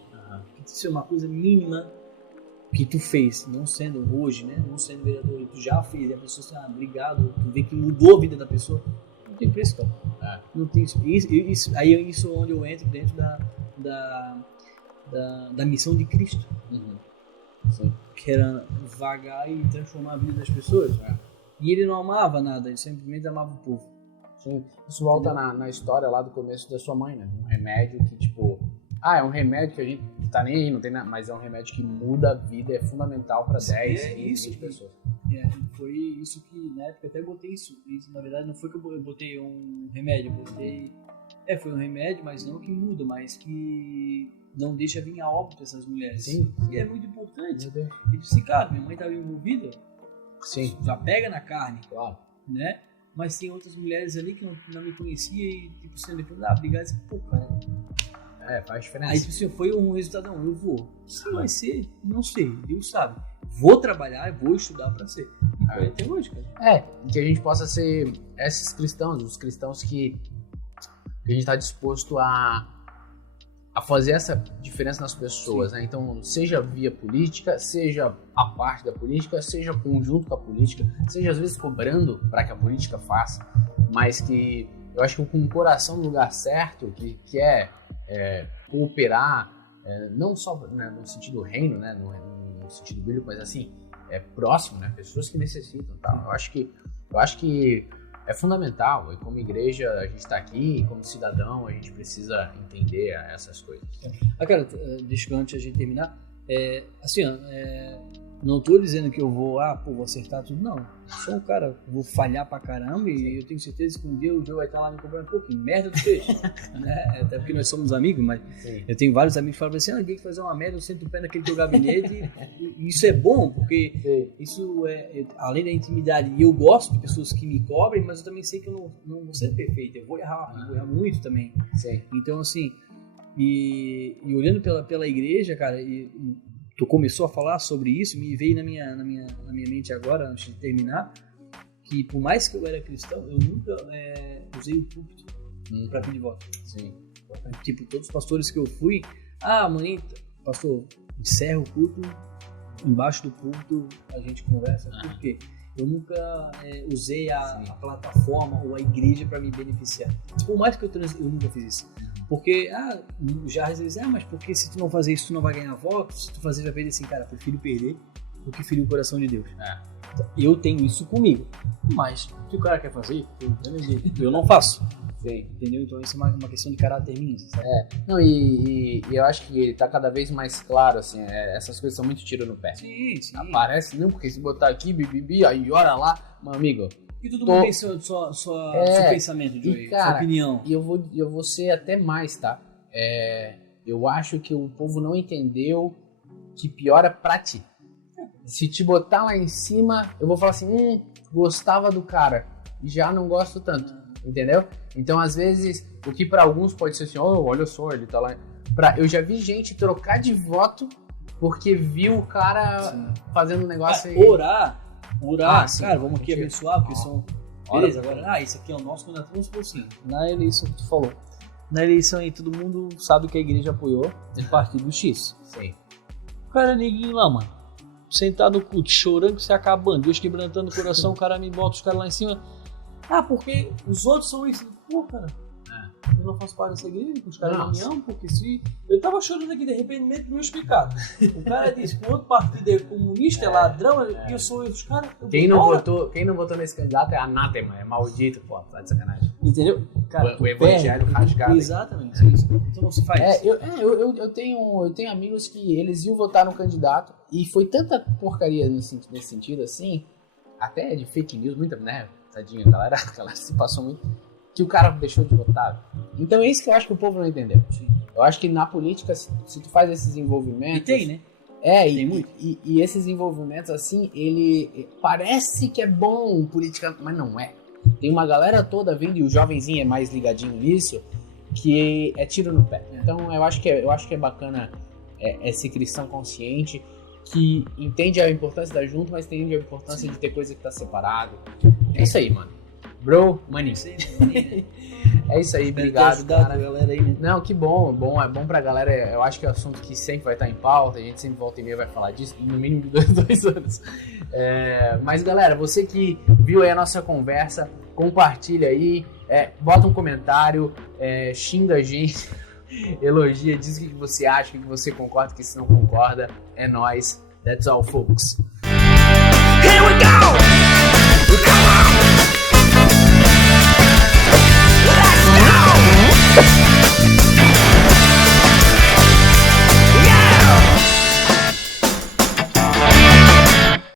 isso é uma coisa mínima que tu fez, não sendo hoje, né? Não sendo vereador, tu já fez, e a pessoa assim, obrigado, tu vê que mudou a vida da pessoa, não tem preço, cara. Não tem isso. Aí é isso onde eu entro dentro da missão de Cristo, que era vagar e transformar a vida das pessoas. E ele não amava nada, ele simplesmente amava o povo. Sim. Isso volta na história lá do começo da sua mãe, né? Um remédio que, tipo, é um remédio que a gente tá nem aí, não tem nada, mas é um remédio que muda a vida, é fundamental para 10, 20 pessoas. Foi isso que, na época, até botei isso. Na verdade, não foi que eu botei um remédio, foi um remédio, mas não que muda, mas que não deixa vir a óbito essas mulheres. Sim. E é muito importante. E disse, cara, minha mãe estava envolvida, sim, já pega na carne, claro, né? Mas tem outras mulheres ali que não me conhecia e, tipo, sendo depois, obrigado, assim, pô, cara. Faz diferença. Aí, tipo assim, foi um resultado, eu vou. Se vai ser, não sei, Deus sabe. Vou trabalhar, vou estudar pra ser. E foi até hoje, cara. Que a gente possa ser esses cristãos, os cristãos que a gente tá disposto a fazer essa diferença nas pessoas, né? Então, seja via política, seja a parte da política, seja conjunto com a política, seja às vezes cobrando para que a política faça, mas que eu acho que com o coração no lugar certo, que é cooperar, não só, né, no sentido reino, né, no sentido bíblico, mas assim, próximo, né, pessoas que necessitam, tá? Eu acho que é fundamental, e como igreja a gente está aqui, e como cidadão a gente precisa entender essas coisas. Cara, deixa que antes a gente terminar, não tô dizendo que eu vou acertar tudo, não. Sou um cara, vou falhar pra caramba e eu tenho certeza que um dia o Joe vai estar lá me cobrando, que merda tu fez, né? Até porque nós somos amigos, mas sim, eu tenho vários amigos que falam assim, alguém que fazer uma merda, eu sento o pé naquele teu gabinete e isso é bom, porque sim, isso além da intimidade, e eu gosto de pessoas que me cobrem, mas eu também sei que eu não vou ser perfeito, eu vou errar muito também. Sim. Então assim, e olhando pela igreja, cara, tu começou a falar sobre isso, me veio na minha mente agora, antes de terminar, que por mais que eu era cristão, eu nunca usei o púlpito para pedir voto. Sim. Tipo, todos os pastores que eu fui, pastor, encerra o culto, embaixo do púlpito a gente conversa, por quê? Eu nunca usei a plataforma ou a igreja para me beneficiar. Por mais que eu nunca fiz isso. Porque, já às vezes, mas porque se tu não fazer isso, tu não vai ganhar votos, se tu fazer, vai perder assim, cara, prefiro perder do que ferir o coração de Deus. Eu tenho isso comigo, mas se o cara quer fazer, eu não faço. Sim. Entendeu? Então isso é uma questão de caráter minha, sabe? Não, e eu acho que tá cada vez mais claro, assim, essas coisas são muito tiro no pé. Sim. Aparece, não, porque se botar aqui, bibibi, aí ora lá, meu amigo. E todo mundo tem seu pensamento, Joey, sua opinião. E eu vou ser até mais, tá? Eu acho que o povo não entendeu que piora pra ti. Se te botar lá em cima, eu vou falar assim, gostava do cara, já não gosto tanto, entendeu? Então, às vezes, o que pra alguns pode ser assim, olha só, ele tá lá. Eu já vi gente trocar de voto porque viu o cara fazendo um negócio aí. Orar, cara, vamos aqui abençoar, porque são... Beleza, agora, isso aqui é o nosso, quando nós vamos por sim, na eleição que tu falou. Na eleição aí, todo mundo sabe que a igreja apoiou o partido X. Sim. O cara neguinho lá, mano. Sentado no culto, chorando, se acabando. Deus quebrantando o coração, o cara me bota os caras lá em cima. Ah, porque os outros são isso. Pô, cara, eu não faço parte dessa igreja, os caras não me amam, porque se... Eu tava chorando aqui, de arrependimento dos meus pecados. O cara disse que o outro partido é comunista, é ladrão, que eu sou os caras... Quem não votou nesse candidato é anátema, é maldito, pô, tá de sacanagem. Entendeu? Cara, o evangelho rasgado. Exatamente, isso. Então não se faz isso. Eu tenho amigos que eles iam votar no candidato e foi tanta porcaria nesse sentido assim, até de fake news, muita, né? Tadinho, a galera se passou muito, que o cara deixou de votar. Então é isso que eu acho que o povo não entendeu. Sim. Eu acho que na política, se tu faz esses envolvimentos... E tem, né? Tem muito. E esses envolvimentos, assim, ele parece que é bom política, mas não é. Tem uma galera toda vindo, e o jovenzinho é mais ligadinho nisso, que é tiro no pé. Então eu acho que é bacana esse cristão consciente, que entende a importância da junta, mas entende a importância de ter coisa que tá separado. É isso aí, mano. Bro, money. É isso aí, obrigado, cara. A galera aí, né? Não, que bom, é bom pra galera. Eu acho que é um assunto que sempre vai estar em pauta, a gente sempre volta e meia vai falar disso, no mínimo de 2 anos. Mas galera, você que viu aí a nossa conversa, compartilha aí, bota um comentário, xinga a gente, elogia, diz o que você acha, o que você concorda, o que você não concorda. É nóis. That's all, folks.